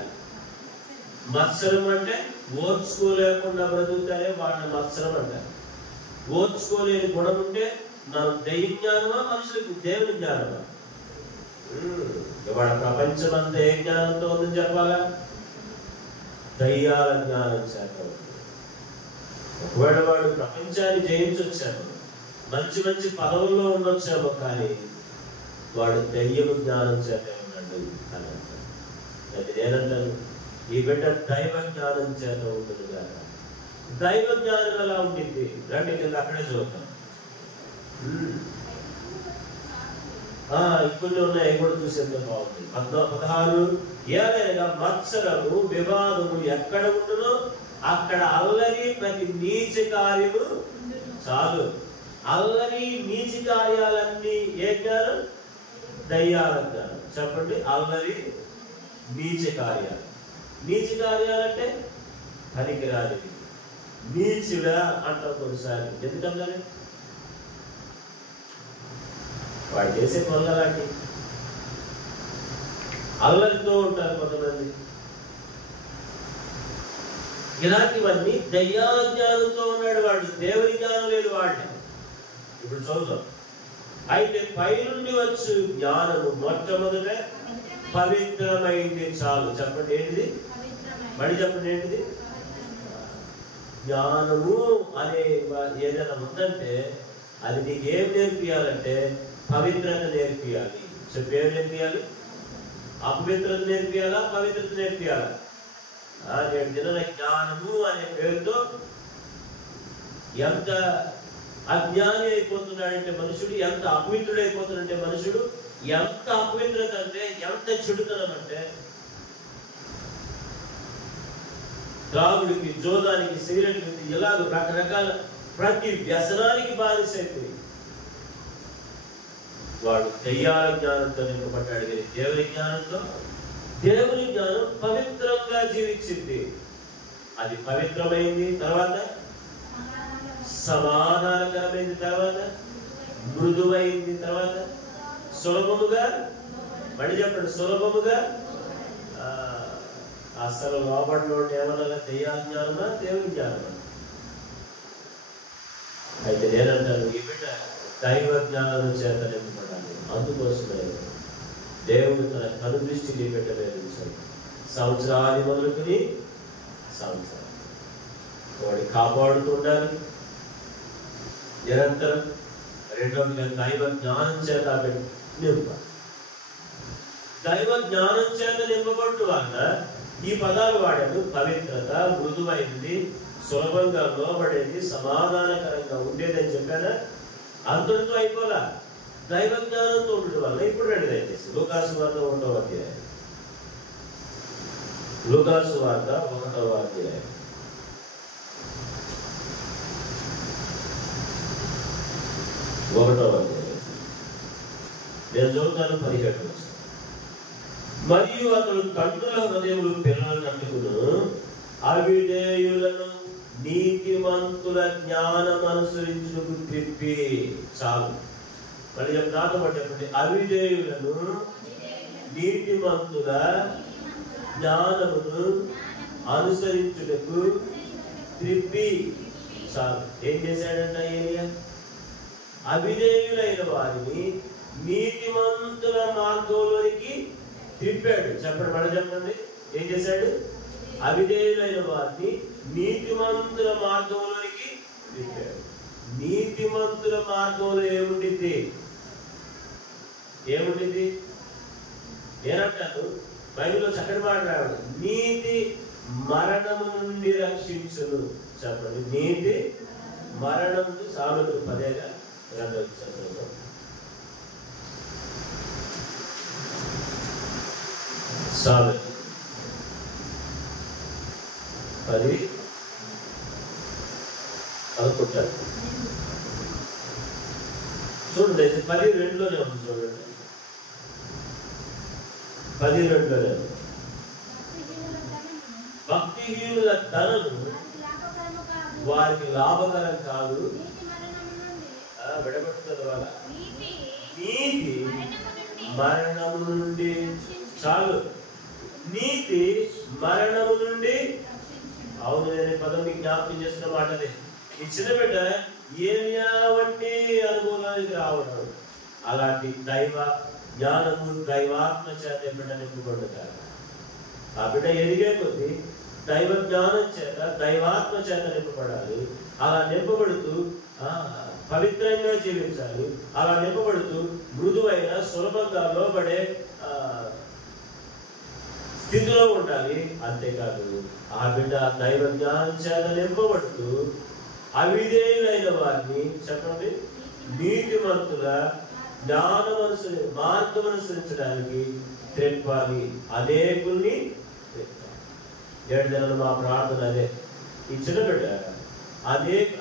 మత్సరం అంటే ఓర్చుకోలేకుండా బ్రతుకుతారే వాళ్ళని మత్సరం అంటారు. ఓర్చుకోలేని గుణం ఉంటే మనం దయ్యం జ్ఞానమా మనుషులకు దేవుని జ్ఞానమా? ఇవాళ ప్రపంచం అంతా ఏ జ్ఞానంతో ఉందని చెప్పాలా? దయ్యాల జ్ఞానం చేత. ఒకవేళ వాడు ప్రపంచాన్ని జయించొచ్చాడు, మంచి మంచి పదవుల్లో ఉండొచ్చాము, కానీ వాడు దయ్యము జ్ఞానం చేత ఉన్నాడు అని అంటారు. అది నేనంటాను, ఈ బిడ్డ దైవ జ్ఞానం చేత ఉంటుంది కదా. దైవ జ్ఞానం ఎలా ఉంటుంది? రండి కింద అక్కడే చూద్దాం. ఇప్పుడు ఉన్నాయి కూడా చూసేందుకు బాగుంది. 16 ఏదైనా మత్సరము వివాదము ఎక్కడ ఉంటునో అక్కడ అల్లరి ప్రతి నీచ కార్యము చాలు. అల్లరి నీచ కార్యాలన్నీ ఏ జ్ఞానం? దయ్యాల జ్ఞానం. చెప్పండి, అల్లరి నీచ కార్యాలు. నీచ కార్యాలంటే పనికిరాని, నీచుడా అంటాం కొన్నిసార్లు. ఎందుకన్నారు? వాడు చేసే పనులు అలాంటి అల్లరితో ఉంటారు కొంతమంది. ఇలాంటివన్నీ దయ్యాల జ్ఞానంతో ఉన్నాడు వాడు, దేవుని జ్ఞానం లేదు వాడిని. ఇప్పుడు చదువుతాం. అయితే పైనుండి వచ్చు జ్ఞానము మొట్టమొదట పవిత్రమైంది చాలు. చెప్పండి ఏంటిది? మళ్ళీ చెప్పండి ఏంటిది? జ్ఞానము అనే ఏదైనా ఉందంటే అది నీకేం నేర్పియాలంటే పవిత్రత నేర్పియాలి. చెప్పేం నేర్పియాలి? అపవిత్రత నేర్పియాలా? పవిత్రత నేర్పియాలా? నేను తిన్న జ్ఞానము అనే పేరుతో ఎంత అజ్ఞాని అయిపోతున్నాడంటే మనుషుడు, ఎంత అపవిత్రుడైపోతున్నాడంటే మనుషుడు, ఎంత అపవిత్రత అంటే ఎంత చెడుతనం అంటే త్రాగుడికి, జోదానికి, సిగరెట్లకి, ఇలాగ రకరకాల ప్రతి వ్యసనానికి బానిసైపోయి వాడు దయ్యాల జ్ఞానంతో నింపబడ్డాడు. కానీ దేవుని జ్ఞానంతో, దేవుని జ్ఞానం పవిత్రంగా జీవించింది. అది పవిత్రమైంది, తర్వాత సమాధానకరమైంది, తర్వాత మృదువైంది, తర్వాత సులభముగా, మళ్ళీ చెప్పండి సులభముగా. అసలు లోపట్లో ఏమన్నా దయ్యాల జ్ఞానమా దేవుని జ్ఞానమా? అయితే నేనంటాను, ఈ బిడ్డ దైవ జ్ఞానం చేత నింపబడాలి. అందుకోసమే దేవుడు తన కనుదృష్టిని బిడ్డ మీద ఉంచాడు. సంవత్సరాది మొదలుకుని సంవత్సరం వాడిని కాపాడుతూ ఉండాలి నిరంతరం. రెండవదిగా దైవ జ్ఞానం చేత నింపాలి. దైవ జ్ఞానం చేత నింపబట్టు వల్ల ఈ పదాలు వాడాడు. పవిత్రత, మృదువైంది, సులభంగా లోబడేది, సమాధానకరంగా ఉండేది అని చెప్పారా? అంతటితో అయిపోలా. దైవ జ్ఞానంతో ఉండడం వల్ల ఇప్పుడు రెండు దయచేసి లూకాసు వార్త 1వ అధ్యాయం. లూకాసు వార్త 1వ అధ్యాయం. నేను చదువుతాను 17. మరియు అతడు తండ్రుల హృదయములు పిల్లలను అంటుకును, అవిధేయులను నీతిమంతుల జ్ఞానం అనుసరించుటకు త్రిప్పి. చాలు. మళ్ళీ నాతో పాటు చెప్పండి, అవిధేయులను నీతిమంతుల జ్ఞానమును అనుసరించుటకు త్రిప్పి. చాలు. ఏం చేశాడంట ఏలియా? అవిధేయులైన వారిని నీతిమంతుల మార్గంలోనికి త్రిప్పాడు. చెప్పండి, మళ్ళీ చెప్పండి. ఏం చేశాడు? అవిధేయులైన వారిని నీతిమంతుల మార్గంలోనికి త్రిప్పాడు. నీతిమంతుల మార్గంలో ఏముండింది? ఏముండింది? నేనంటాను, బైబిల్లో చక్కటి మాట రావడం, నీతి మరణము నుండి రక్షించును. చెప్పండి, నీతి మరణం. సామెతలు 10వ సంవత్సరంలో సామెత 10:11 చూడండి. 10:2లోనే ఉంది. చూడండి, 10:2లోనే ఉంది. భక్తిహీనుల ధనము వారికి లాభకరం కాదు. విడబెడుతుంది వాళ్ళ నీతి మరణము నుండి. చాలు. నీతి మరణము నుండి. అవును, నేను పదం మీకు జ్ఞాపకం చేస్తున్న మాట అదే. ఈ చిన్న బిడ్డ ఏలియా వంటి అనుభవానికి రావడం, అలాంటి దైవ జ్ఞానము దైవాత్మ చేత బిడ్డ నింపబడ్డారు. ఆ బిడ్డ ఎదిగే కొద్దీ దైవ జ్ఞానం చేత దైవాత్మ చేత నింపబడాలి. అలా నింపబడుతూ పవిత్రంగా జీవించాలి. అలా నింపబడుతూ మృదువైన సులభంగా లోబడే స్థితిలో ఉండాలి. అంతేకాదు ఆ బిడ్డ దైవ జ్ఞానం చేత నింపబడుతూ అవిధేయులైన వారిని, చెప్పండి, నీతిమంతుల మార్గం అనుసరించడానికి త్రెప్పాలి. అనేకుల్ని ఏడు నెలలు మా ప్రార్థన అదే. ఈ చిన్న బిడ్డ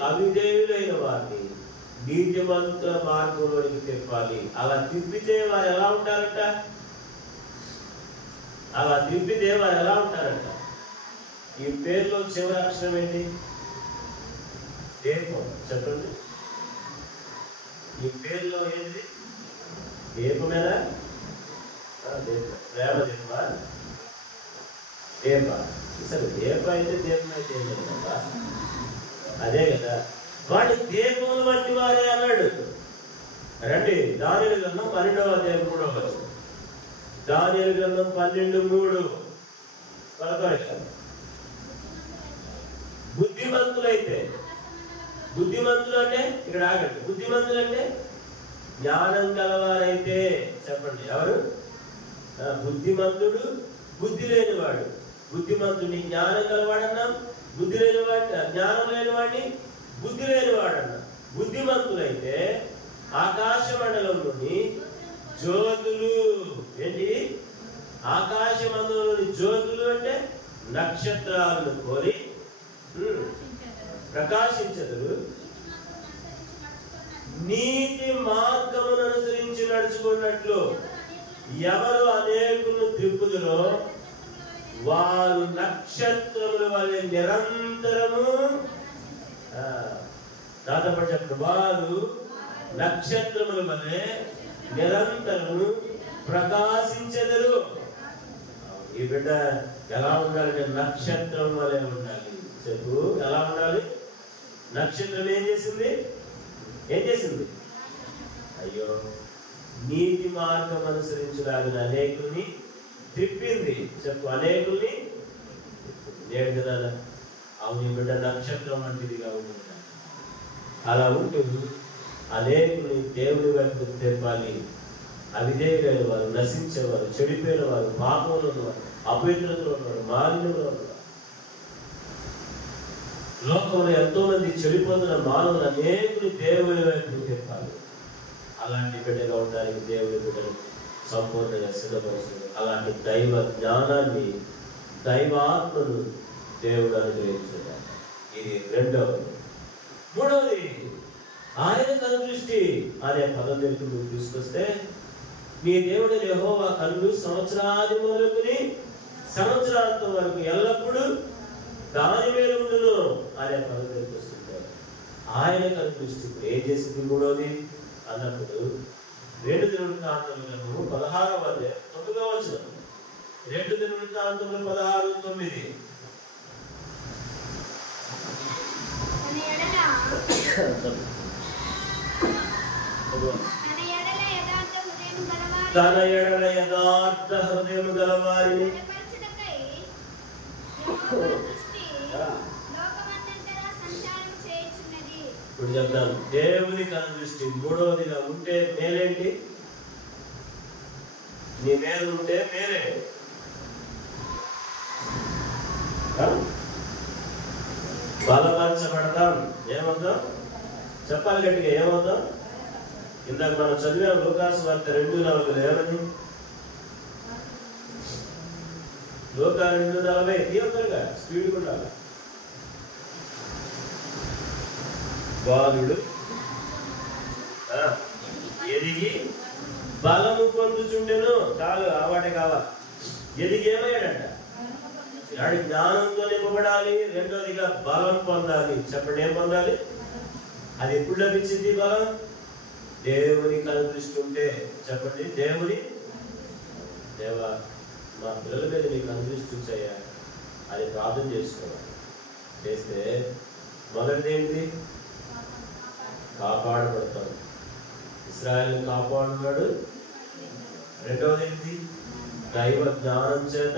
అవిధేయులైన వారిని నీతిమంతుల మార్గంలోనికి తిప్పాలి. అలా తిప్పితే వారు ఎలా ఉంటారంట? ఈ పేరులో చివరి అక్షరం ఏంటి? దీపం. చెప్పండి, ఈ పేరులో ఏంటి? దీపమేనా? ప్రేమ దీపమా? దీప. సరే, దీప అయితే దీపం అయితే ఏం కదా, అదే కదా. వాడి దీపం వంటి వారే అన్నాడు. రండి, దానియేలు గ్రంథం 12వ అధ్యాయం 3వ వచనం. దానియేలు గ్రంథం 12:3. బుద్ధిమంతులు అంటే ఇక్కడ ఆగండి. బుద్ధిమంతులు అంటే జ్ఞానం గలవారైతే. చెప్పండి, ఎవరు? బుద్ధిమంతుడు, బుద్ధి లేనివాడు. బుద్ధిమంతుడిని జ్ఞానం గలవాడన్నా, బుద్ధి లేనివాడు జ్ఞానం లేనివాడిని బుద్ధి లేనివాడన్నా. బుద్ధిమంతులైతే ఆకాశ మండలంలోని జ్యోతులు. ఏంటి? ఆకాశ మండలంలోని జ్యోతులు అంటే నక్షత్రాలను కోరి ప్రకాశించదురు. నీతి మార్గమును అనుసరించి నడుచుకున్నట్లు ఎవరు అనేకులను త్రిప్పుదురో వారు నక్షత్రముల వలె నిరంతరము. దాదాపు చెప్పండి, వారు నక్షత్రముల వలె నిరంతరము ప్రకాశించెదరు. ఈ బిడ్డ ఎలా ఉండాలంటే నక్షత్రం వలె ఉండాలి. చెప్పు, ఎలా ఉండాలి? నక్షత్రం ఏం చేసింది? అయ్యో, నీతి మార్గం అనుసరించడానికి అనేకుల్ని తిప్పింది. చెప్పు, అనేకుల్ని. ఏడు కదా. అవును, బిడ్డ నక్షత్రం వంటిదిగా ఉంటుంది. అలా ఉంటూ అనేకుల్ని దేవుని వైపు తెప్పాలి. అవిధేయులైన వారు, నశించేవారు, చెడిపోయిన వారు, పాపంలో ఉన్నవారు, అపవిత్రతలో ఉన్నవారు, మాలిన్యంలో ఉన్నవారు, లోకంలో ఎంతో మంది చెడిపోతున్న మానవులు అనేకులు దేవుని వైపు తెప్పాలి. అలాంటి బిడ్డగా ఉండడానికి దేవుని బిడ్డను సంపూర్ణంగా సిద్ధపరుస్తుంది. అలాంటి దైవ జ్ఞానాన్ని, దైవాత్మను దేవుడు అనుగ్రహించున్నాడు. ఇది రెండవది. మూడవది, ఆయన కనుదృష్టి అనే పదం దగ్గరికి నువ్వు తీసుకొస్తే, నీ దేవుడు యెహోవా కన్ను సంవత్సరాది మొదలుకొని సంవత్సరాంతం వరకు ఎల్లప్పుడూ దాని మీద ఉండును అనే పదం దగ్గరికి వస్తుంటారు. ఆయన కనుదృష్టి ఏం చేసింది? మూడవది అన్నప్పుడు 2 దినవృత్తాంతములు 16వ అధ్యాయం 9వ వచనం 2 దినవృత్తాంతములు 16:9. తన ఎడల యథార్థ హృదయము గలవారిని ఇప్పుడు చెప్తాను. దేవుని కనుదృష్టి. మూడవదిగా ఉంటే మేలేంటి? నీ మీద ఉంటే మేలే. బలపరచబడతాం. ఏమవుతాం? చెప్పాలి గట్టిగా. ఏమవుతాం? ఇందాక మనం చదివాం లూకాసు వార్త 2:40. ఏమని? లోకా 2:40. తీవ్రంగా స్పీడ్ ఉండాలి. బాలుడు ఎదిగి బలము పొందుచుండెను. చాలు, ఆ వాటే కావాలి. ఎదిగి ఏమయ్యాడంట? వాడి జ్ఞానంతో నింపబడాలి. రెండోదిగా బలం పొందాలి. చెప్పండి, ఏం పొందాలి? అది ఎప్పుడు లభించింది బలం? దేవుని కనుదృష్టి ఉంటే. చెప్పండి, దేవా మా పిల్లల మీద నీకు కనుదృష్టి ఉంచాయా అది ప్రార్థన చేసుకోవాలి. చేస్తే మొదటిది ఏంటిది? కాపాడబడతాడు. ఇశ్రాయేలు కాపాడున్నాడు. రెండవది ఏంటిది? దైవ జ్ఞానం చేత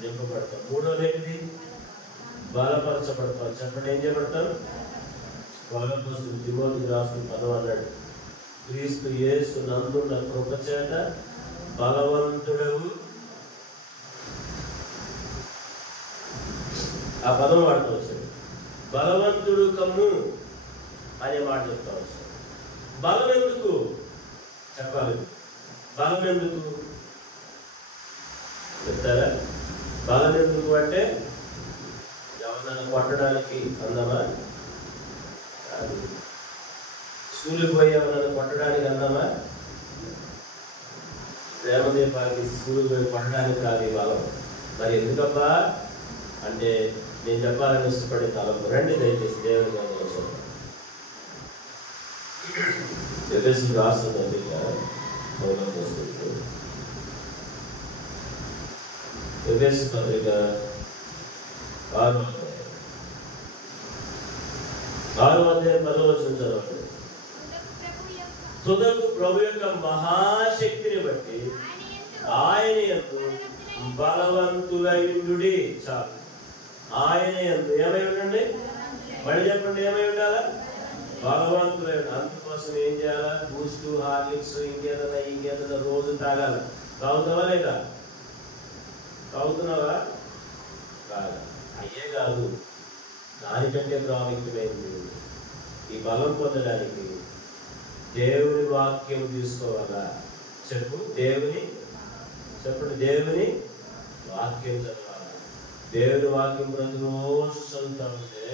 నింపబడతాం. మూడవది ఏంటిది? బలపరచబడతాం. చెప్పండి, ఏం చేయబడతాం? పౌలు తిమోతికి రాసిన పదం అన్నాడు, క్రీస్తు యేసు నందున్న కృప చేత బలవంతుడవు. ఆ పదం వాడుతూ వచ్చాడు. బలవంతుడు కమ్ము అనే మాట చెప్తా వచ్చాడు. బలం ఎందుకు చెప్పాలి? బలం ఎందుకు చెప్తారా? బలం ఎందుకు అంటే ఎవరినైనా కొట్టడానికి అందమా? స్కూల్కి పోయి ఎవరైనా కొట్టడానికి అందమా? ప్రేమదీపాలకి స్కూల్కి పోయి కొట్టడానికి కాదు ఈ బలం. మరి ఎందుకబ్బా అంటే నేను చెప్పాలని ఇష్టపడే తలంపు. రండి దయచేసి దేవుని కోసం రాస్తుంది. ఎఫెసు పత్రిక 6వ అధ్యాయం 10వ వచనం చదవండి. తుదకు ప్రభు యొక్క మహాశక్తిని బట్టి ఆయన యందు బలవంతులైండుడి. చాలు, ఆయన యందు ఏమై ఉండండి? మళ్ళీ చెప్పండి, ఏమై ఉండాలా? బలవంతులై. అందుకోసం ఏం చేయాలా? బూస్ట్, హార్లిక్స్, ఇంకేదన్నా రోజు తాగాలి. తాగుతావా లేదా? తాగుతున్నావా? కాదు. అయ్యే కాదు, దానికంటే ప్రాముఖ్యమైనది ఈ బలం పొందడానికి దేవుని వాక్యం తీసుకోవాలా? చెప్పండి, దేవుని వాక్యం చదవాలి. దేవుని వాక్యం ప్రతిరోజు చదువుతా ఉంటే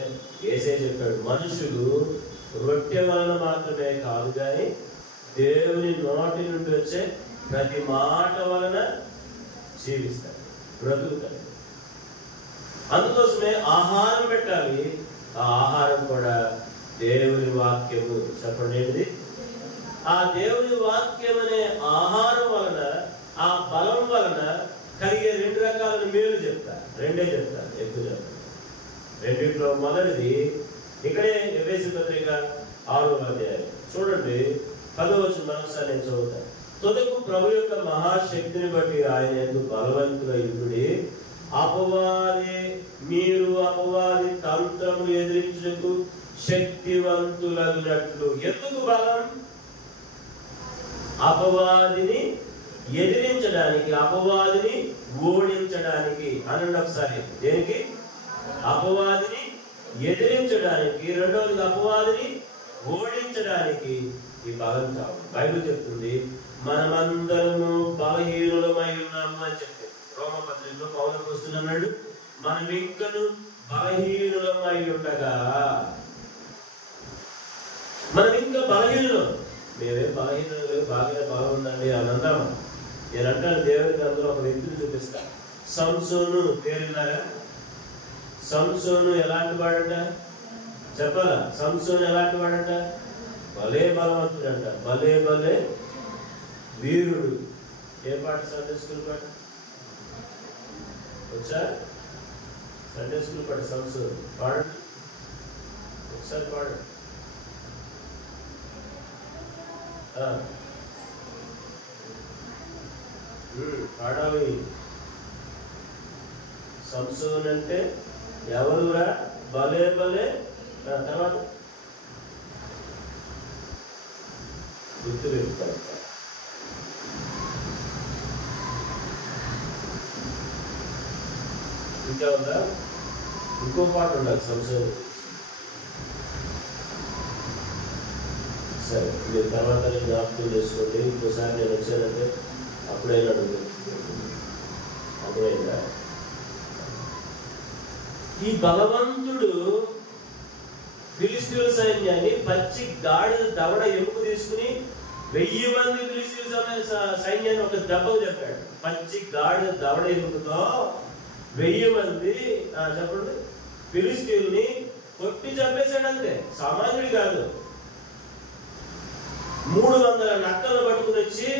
యేసయ్య చెప్పాడు, మనుషులు రొట్టె వలన మాత్రమే కాదు కానీ దేవుని నోటి నుండి వచ్చే ప్రతి మాట వలన జీవిస్తాడు, బ్రతుకుతాడు. అందుకోసమే ఆహారం పెట్టాలి. ఆ ఆహారం కూడా దేవుని వాక్యము. చెప్పండి, ఏంటిది? ఆ దేవుని వాక్యం అనే ఆహారం వలన, ఆ బలం వలన కలిగే 2 రకాల మేలు చెప్తా. 2 చెప్తాను, ఎక్కువ చెప్తాను. రెండింటిలో మొదటిది ఇక్కడే ఎఫెసు పత్రిక 6వ అధ్యాయం చూడండి, 10వ వచనం మరోసారి నేను చదువుతాను. తుదకు ప్రభు యొక్క మహాశక్తిని బట్టి ఆయన ఎందుకు బలవంతులైండుడి. మీరు అపవాది తంత్రము ఎదిరించుటకు శక్తివంతులగునట్లు. ఎందుకు బలం? అపవాదిని ఎదిరించడానికి, అపవాదిని ఓడించడానికి. అనండి ఒకసారి. దేనికి? అపవాదిని ఎదిరించడానికి. రెండవది అపవాదిని ఓడించడానికి ఈ బలం కావాలి. బైబిల్ చెప్తుంది మనమందరము బలహీనులమై ఉన్నాము అని చెప్తుంది. రోమపత్రికలో పౌలు అన్నాడు, మనం ఇంకను బలహీనులమై ఉండగా. మనం ఇంకా బలహీనులం. మేమేం బలహీనులు, బాగా బలం ఉందండి అని అందామా? నేను అంటాను, దేవుడికి అందరూ ఒక వ్యక్తిని చూపిస్తా. సంసోను పేరున్నారా? సంసోను ఎలాంటి వాడంట చెప్పాలా? సంసోను ఎలాంటి వాడంట? భలే బలవంతుడంట, భలే వీరుడు. ఏ పాట? సండే స్కూల్ పాట వచ్చా? సండే స్కూల్ పాట సంవత్సరం పాడండి ఒకసారి, పాడండి. పాడాలి. సంసోన్ అంటే ఎవరురా? భలే భలే. తర్వాత గుర్తు పెట్టుకోవాలి. ఇంకా ఉందా? ఇంకో పాట ఉండాలి సంసోన్. సరే, మీరు తర్వాత నేను జ్ఞాపకం చేసుకోండి. ఇంకోసారి నేను వచ్చానంటే అప్పుడైనా అప్పుడైందా? ఈ బలవంతుడు ఫిలిస్తీయుల సైన్యాన్ని పచ్చి గాడిద దవడ ఎముక తీసుకుని 1000 మంది ఫిలిస్తీయుల సైన్యాన్ని ఒక దెబ్బకు చెప్పాడు. పచ్చి గాడిద దవడ ఎముకతో 1000 మంది చెప్పండి ఫిలిస్తీయుల్ని కొట్టి చంపేశాడు. అంతే, సామాన్యుడు కాదు. 300 నక్కలు పట్టుకుని వచ్చి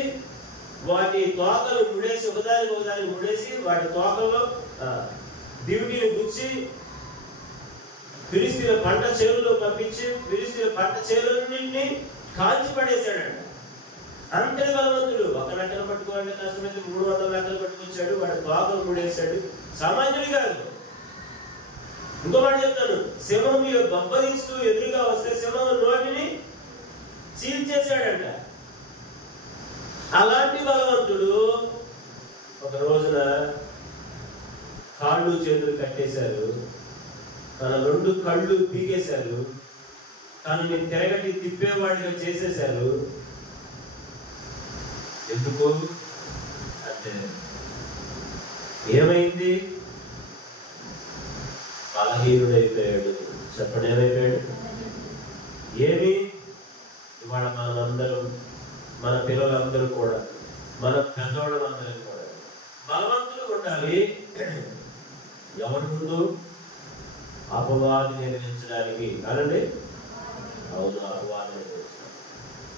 వాటి తోకలు ముడేసి ఒకదానికి ముడేసి వాటి తోకల్లో దివిటీని గుచ్చి ఫిలిస్తీయుల పంట చేనులో పంపించి ఫిలిస్తీయుల పంట చేనులన్నింటినీ కాల్చి పడేశాడంట. అంతటి బలవంతుడు. ఒక నక్కలు పట్టుకోవాలంటే కష్టమైతే 300 నక్కలు పట్టుకొచ్చాడు. వాడి తోకలు ముడేశాడు. సామాన్యుడి కాదు. ఇంకో మాట చెప్తాను, సింహం బొబ్బరిస్తూ ఎదురుగా వస్తే సింహం నోటిని చీల్చేశాడంట. అలాంటి బలవంతుడు ఒక రోజున కాళ్ళు చేతులు కట్టేశారు, తన 2 కళ్ళు పీకేశారు, తనని తిరగటి తిప్పేవాడిగా చేసేశారు. ఎందుకు అంటే ఏమైంది? బలహీనుడైపోయాడు. చెప్పండి, ఏమైపోయాడు? ఏమి? ఇవాళ మనందరం, మన పిల్లలందరూ కూడా, మన పెద్దవాళ్ళందరూ కూడా బలవంతులు ఉండాలి. ఎవరి ముందు? అపవాదిని ఎదిరించడానికి. అనండి, అవును, అపవాదిని ఎదిరించడానికి.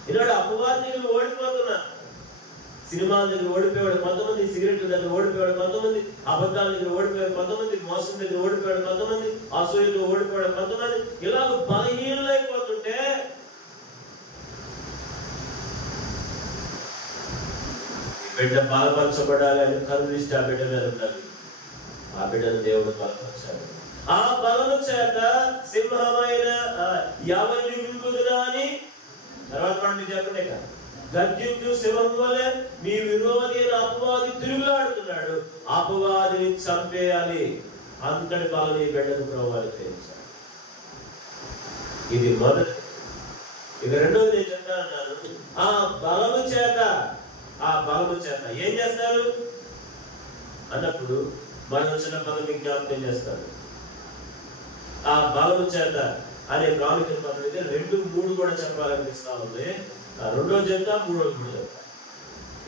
ఈనాడు అపవాది దగ్గర ఓడిపోతున్నా. సినిమాల దగ్గర ఓడిపోయాడు కొంతమంది, సిగరెట్ల దగ్గర ఓడిపోయాడు కొంతమంది, అబద్ధాల దగ్గర ఓడిపోయాడు కొంతమంది, మోసం దగ్గర ఓడిపోయాడు కొంతమంది, అసూయలో ఓడిపోయాడు కొంతమంది. ఇలాగ బలహీనులైపోతుంటే బిడ్డ బలపరచబడాలి అని కరుణిష్ట ఆ బిడ్డ మీద ఉండాలి. ఆ బిడ్డను దేవుడు బలపరచాడు. ఆ బలము చేత సింహమైన ఎవరిని మింగుదునా అని తర్వాత పండి చెప్పండి. గర్జించు సింహం వలె మీ విరోధి అపవాది తిరుగులాడుతున్నాడు. అపవాదిని చంపేయాలి. అంతటి బలం ఈ బిడ్డను ప్రభువారు చేయించాడు. ఇది మొదటి. ఇక రెండోది నేను చెప్తానన్నాను, ఆ బలము చేత ఏం చేస్తారు అన్నప్పుడు మనం చిన్న పదం జ్ఞాపకం చేస్తాడు. ఆ బలము చేత అనే ప్రాముఖ్యత పదం అయితే 2, 3 కూడా చెప్పాలనిపిస్తా ఉంది. రెండోది చెప్తా, మూడోది కూడా చెప్తా.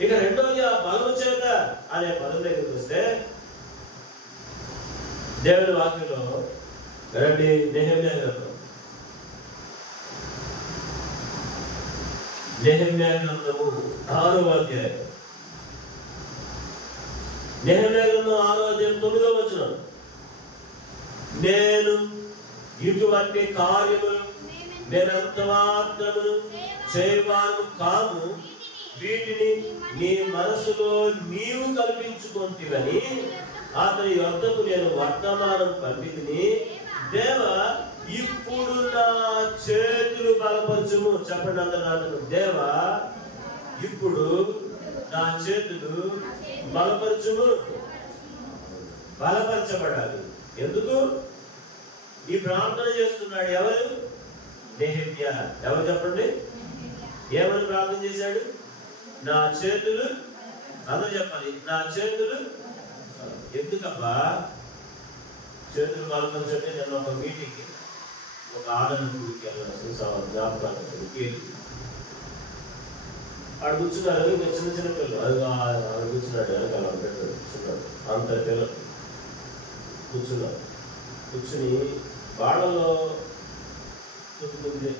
ఇక రెండోది ఆ బలము చేత అనే పదం దగ్గరికి వస్తే దేవుని వాక్యంలో రండి, నెహెమ్యా గ్రంథం 6వ అధ్యాయం. నెహెమ్యా గ్రంథం 6వ అధ్యాయం 9వ వచనం. నేను ఇటువంటి కార్యములు నేనంత మాత్రము చేయవాను కాము, వీటిని నీ మనసులో నీవు కల్పించుకుంటువని అతని యొద్దకు నేను వర్తమానం పంపితిని. దేవా, ఇప్పుడు నా చేతులు బలపరచుము. చెప్పండి అందరూ. దేవా, ఇప్పుడు నా చేతులు బలపరచుము. బలపరచబడాలి. ఎందుకు ఈ ప్రార్థన చేస్తున్నాడు? ఎవరు? నెహెమ్యా. ఎవరు చెప్పండి? ఏమని ప్రార్థన చేశాడు? నా చేతులు, అందరూ చెప్పాలి, నా చేతులు. ఎందుకబ్బా చేతులు బలపరచంటే, నేను ఒక మీటింగ్కి ఒక ఆడనూరికి వెళ్ళాల్సిన జ్ఞాపకాలు ఆడు కూర్చున్నారు. ఇంకా చిన్న పిల్లలు ఆడు కూర్చున్నాడు, వెనకాల పెట్టాడు, కూర్చున్నాడు. అంత పిల్లలు కూర్చున్నారు. కూర్చుని వాళ్ళలో కొద్ది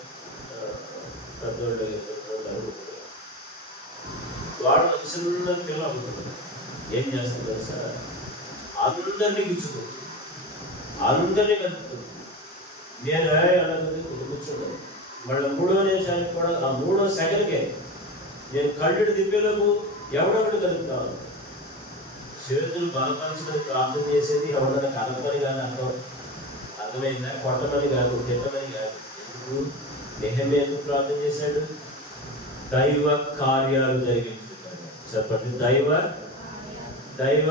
పెద్దవాళ్ళు వాడు చిన్న పిల్ల అనుకుంటున్నాడు. ఏం చేస్తుంది తెలుసా? అందరినీ గుచ్చుకో, అందరినీ కలుపుతుంది. నేను అలా కూర్చున్నాను. మళ్ళీ 3వ నిమిషానికి కూడా, ఆ 3వ సెకండ్కే నేను కళ్ళు తిప్పేలోపు ఎవడొకటి కలుపుతాను. చేతులు బలపరచుకొని ప్రార్థన చేసేది ఎవడన్నా కలపని కాదు, అర్థమైందా? కొట్టమని కాదు, తిట్టమని కాదు. ఎందుకు? నెహెమ్యా ఎందుకు ప్రార్థన చేశాడు? దైవ కార్యాలు జరిగించుకుంటాడు. చెప్పండి, దైవ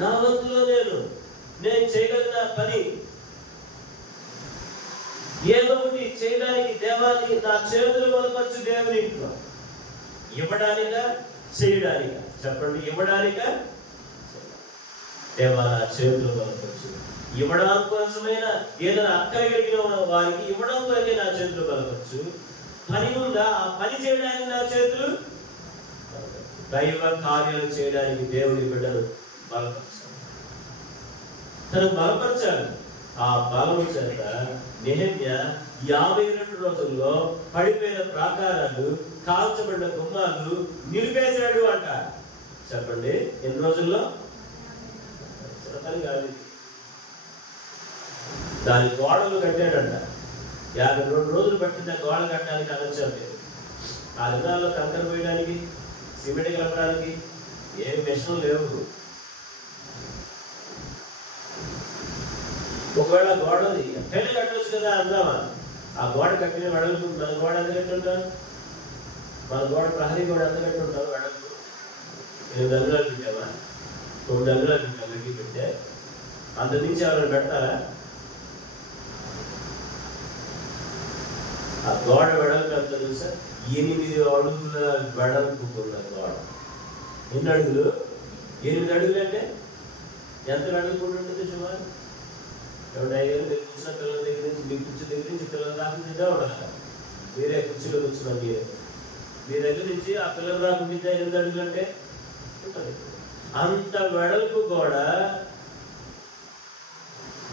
నా వంతులో నేను చేయగలిగిన పని ఏదో ఒకటి చేయడానికి దేవాన్ని నా చేతులు బలపరచు. దేవుని ఇంట్లో ఇవ్వడానికా చేయడానికా? చెప్పండి, ఇవ్వడానికా? దేవా నా చేతులు బలపరచు. ఇవ్వడానికి కోసమైనా ఏదైనా అక్కర కలిగిన వారికి ఇవ్వడం కొరకే నా చేతులు బలపరచు. పని ఉందా? ఆ పని చేయడానికి నా చేతులు. దైవ కార్యాలు చేయడానికి దేవుడి బిడ్డను బలపరచాలి, తను బలపరచాలి. ఆ బలము చేత నెహెమ్యా 52 రోజుల్లో పడిపోయిన ప్రాకారాలు, కాల్చబడిన గుమ్మాలు నిలిపేశాడు అంట. చెప్పండి, ఎన్ని రోజుల్లో? కాదు, దాని గోడలు కట్టాడంట. 52 రోజులు పట్టింది గోడ కట్టడానికి. అనొచ్చారు ఆ దినాల్లో కంకర పోయడానికి, సిమెంట్ కలపడానికి ఏం మిషన్లు లేవు. ఒకవేళ గోడ ఎక్కడైనా కట్టవచ్చు కదా అందామా? ఆ గోడ కట్టిన వెడల్పు మన గోడ ఎంత కట్టుంటారు? మన గోడ ప్రహరీ గోడ ఎంత కట్టుంటారు? వెడల్పు 8 అంగుళాలు పెట్టామా? 9 అంగుళాలు పెట్టాం. వెంకి పెట్టే అంత నుంచి ఎవరైనా పెడతారా? ఆ గోడ వెడల్పు ఎంత తెలుసా? 8 అడుగుల వెడల్పు ఉన్న గోడ. ఎన్ని అడుగులు? 8 అడుగులు అంటే ఎంత వెడల్పు ఉంటుంది సుమారు? ఎవరి మీరు కూర్చున్న పిల్లల దగ్గర నుంచి, మీ కుర్చీ దగ్గర నుంచి పిల్లల దాకా తింటే ఉండాలి. మీరే కుర్చీలో కూర్చున్నాం. మీ దగ్గర నుంచి ఆ పిల్లల దాకా తింటే 8 అడుగులు అంటే ఉంటుంది. అంత వెడల్పు గోడ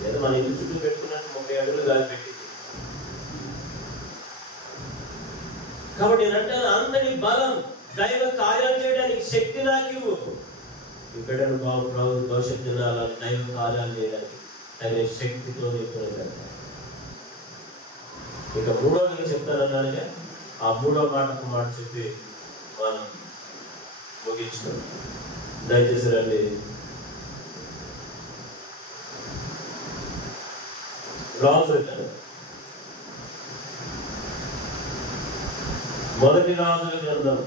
ఏదో మన ఇల్లు చుట్టూ పెట్టుకున్నట్టు 30 అడుగులు గాలి పెట్టింది. కాబట్టి ఏంటంటే అంతటి బలం, దైవ కార్యాలు చేయడానికి శక్తి నాకు ఇవ్వు. ఇక్కడ భవిష్యత్ దినాలని దైవ కార్యాలు చేయడానికి తగిన శక్తితో పెడతాను. ఇక 3వది చెప్తానన్నానుగా, ఆ 3వ మాటకు మాట చెప్పి మనం ముగించుకోండి. దయచేసి రండి. రాజుల గ్రంథం, మొదటి రాజుల గ్రంథం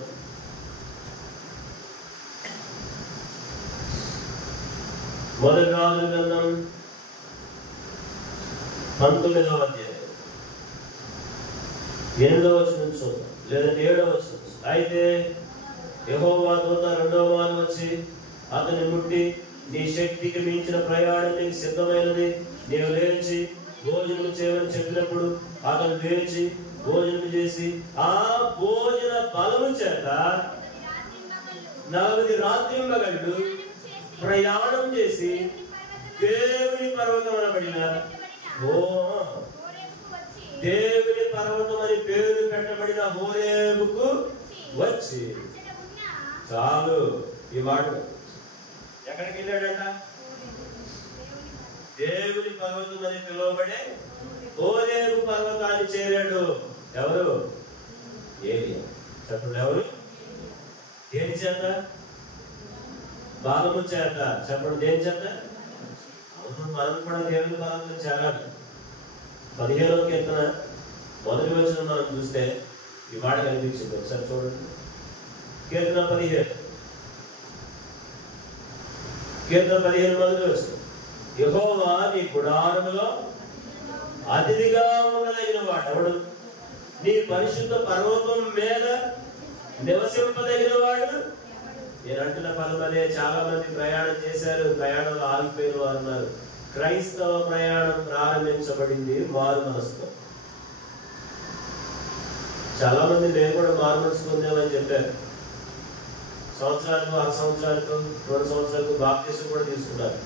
19వ అధ్యాయం 8వ వచనం చూద్దాం, లేదంటే 7వ వచనం. అయితే యెహోవా దూత 2వ మారు వచ్చి అతన్ని ముట్టి, నీ శక్తికి మించిన ప్రయాణం నీకు సిద్ధమైనది, నీవు లేచి భోజనం చేయమని చెప్పినప్పుడు అతను లేచి భోజనం చేసి ఆ భోజన బలము చేత 40 రాత్రింబగళ్ళు ప్రయాణం చేసి దేవుని పర్వతం అనబడిన దేవుని పర్వతం అని పేరు పెట్టబడిన హోరేబుకు వచ్చి. చాలు ఈ మాట. ఎక్కడికి వెళ్ళాడంట? దేవుని పర్వతం అని పిలువబడే హోరేబు పర్వతాన్ని చేరాడు. ఎవరు? ఏలియా. చెప్పండి, ఎవరు? దేని చేత? బలము చేత. చెప్పండి, దేని చేత? అవును, మనం కూడా దేవుని బలంతో చేరాలి. 15వ కీర్తన మొదటి వచనం మనం చూస్తే ఈ మాట కనిపించింది. ఒకసారి చూడండి. కీర్తన 15 మొదటి వచనం. యెహోవా నీ గుడారములో అతిథిగా ఉండదగిన వాడెవడు? నీ పరిశుద్ధ పర్వతం మీద నివసింపదగిన వాడు. నేను అంటున్న పదమనే చాలా మంది ప్రయాణం చేశారు, ప్రయాణంలో ఆగిపోయిన వారు ఉన్నారు. క్రైస్తవ ప్రయాణం ప్రారంభించబడింది మారు మనసుతో. చాలా మంది నేను కూడా మారు మనసు పొందామని చెప్పారు. సంవత్సరాలకు 6 సంవత్సరాలకు 2 సంవత్సరాలకు బాప్తిసం కూడా తీసుకున్నారు.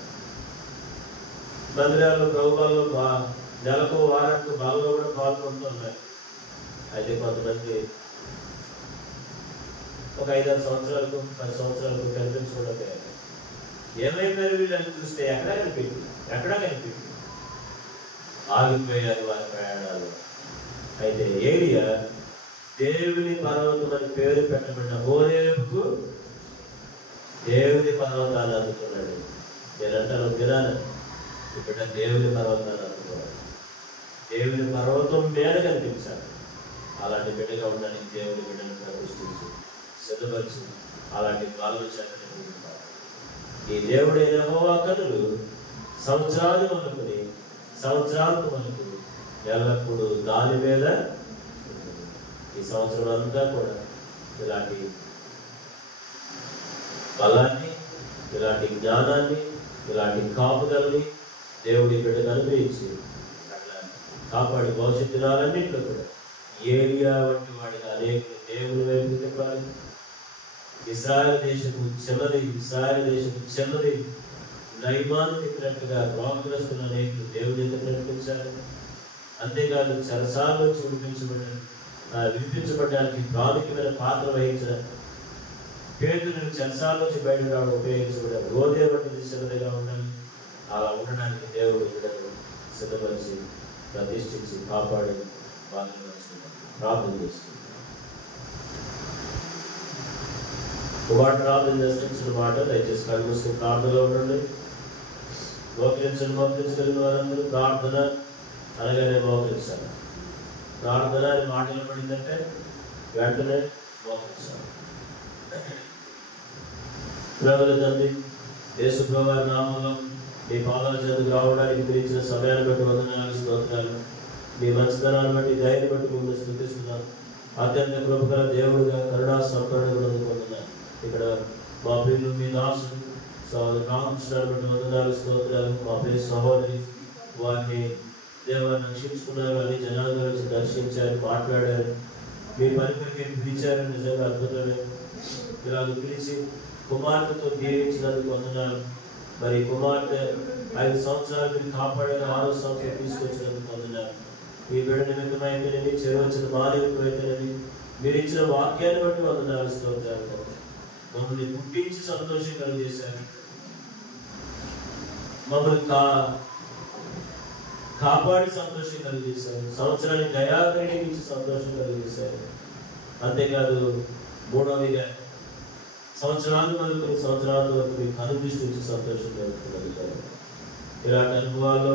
మందిరాల్లో ప్రభుత్వాల్లో నెలకు వారానికి బాగా కూడా పాల్గొంటున్నారు. అయితే కొంతమంది ఒక 5-6 సంవత్సరాలకు 10 సంవత్సరాలకు కనిపించకుండా పోయారు. ఏమైపోయారు వీళ్ళని చూస్తే ఎక్కడా కనిపెట్టి ఆగిపోయారు వారి ప్రయాణాలు. అయితే ఏలియా దేవుని పర్వతం అని పేరు పెట్టబడిన హోరేబుకు దేవుని పర్వతాన్ని అందుకున్నాడు. నేనంటాను విధానం ఇక్కడ దేవుని పర్వతాన్ని అందుకున్నాడు. దేవుని పర్వతం మీద కనిపించాడు. అలాంటి బిడ్డగా ఉండడానికి దేవుని బిడ్డను ప్రతిష్ఠించి సిద్ధపరిచి అలాంటి కాళ్ళు చేతని ఈ దేవుడైన యెహోవా కన్నులు సంవత్సరాలు మొదలుకొని సంవత్సరాలకు మనకు ఎల్లప్పుడూ దాని మీద ఈ సంవత్సరం అంతా కూడా ఇలాంటి బలాన్ని, ఇలాంటి జ్ఞానాన్ని, ఇలాంటి కాపుదలని దేవుడి బిడ్డకు అనుగ్రహించి అట్లా కాపాడి భవిష్యత్ దినాలన్నింటిలో కూడా ఏలియా వంటి వాడికి అనేకులు దేవుని వైపు తిప్పాలి. ఇశ్రాయేలు దేశపు చిన్నది నైమాన్ని తిప్పినట్టుగా రోగగ్రస్తులు అనేకులు దేవుని దగ్గర నడిపించాలి. అంతేకాదు చెరసాల నుంచి విడిపించబడడానికి ప్రాముఖ్యమైన పాత్ర వహించిన పేతురుని చెరసాల నుంచి బయటకు రావడం ఉపయోగించబడ్డారు. గోదే వంటిది చిన్నదిగా ఉండాలి. అలా ఉండడానికి దేవుడు బిడ్డను సిద్ధపరిచి ప్రతిష్ఠించి కాపాడి వాళ్ళని ప్రార్థన చేస్తుంది. వాడు ప్రార్థన చేస్తున్న మాట దయచేసి కళ్ళు మూసుకుని ప్రార్థనలో ఉండండి. మోకరించగలిగిన వారందరూ ప్రార్థన అనగానే మోకరించాలి. ప్రార్థన అని మాట నిలబడిందంటే వెంటనే మోకరించాలి. ప్రభుల తండ్రి యేసు ప్రభువారి నామములో మీ పాదాల చెందుకు రావడానికి మీరు ఇచ్చిన సమయాన్ని బట్టి వందనాలు, స్తోత్రాలు. మీ మంచితనాన్ని బట్టి ధైర్యం బట్టి మిమ్మల్ని స్తుతిస్తున్నాను. అత్యంత కృపగల దేవుడిగా కరుణా సంపన్నుడు పొందుతున్నాను. ఇక్కడ మా ప్రియులు మీ దాసుడు సోదరు రామకృష్ణాన్ని బట్టి వందనాలు, స్తోత్రాలు. మా ప్రియ సహోదరి వారిని దేవాన్ని రక్షించుకున్నారు. అని జనాలు వచ్చి దర్శించారు, మాట్లాడారు, మీ పరిపరికి పిలిచారు. నిజంగా అద్భుతమే. ఇలాగ పిలిచి కుమార్తెతో దీవించినందుకు వందనాలు. మరి కుమార్తె 5 సంవత్సరాలు మీరు కాపాడారు, 6వ సంవత్సరం తీసుకొచ్చినందుకు వందనాలు. మీ బిడ్డ నిమిత్తమైతేనేమి, చేరవచ్చిన మా నిమిత్తమైతేనేమి మీరు ఇచ్చిన వాక్యాన్ని బట్టి వందనాలు, స్తోత్రాలు. మమ్మల్ని పుట్టించి సంతోషం కలిగజేశారు. మమ్మల్ని కాపాడి సంతోషం కలిగజేశారు. సంవత్సరానికి దయాకరిణి ఇచ్చి సంతోషం కలిగజేశారు. అంతేకాదు మూడవదిగా సంవత్సరాలు మొదలుకొని సంవత్సరాల వరకు మీ కనుదృష్టి నుంచి సంతోషం కలుగుతున్నారు. ఇలాంటి అనుభవాల్లో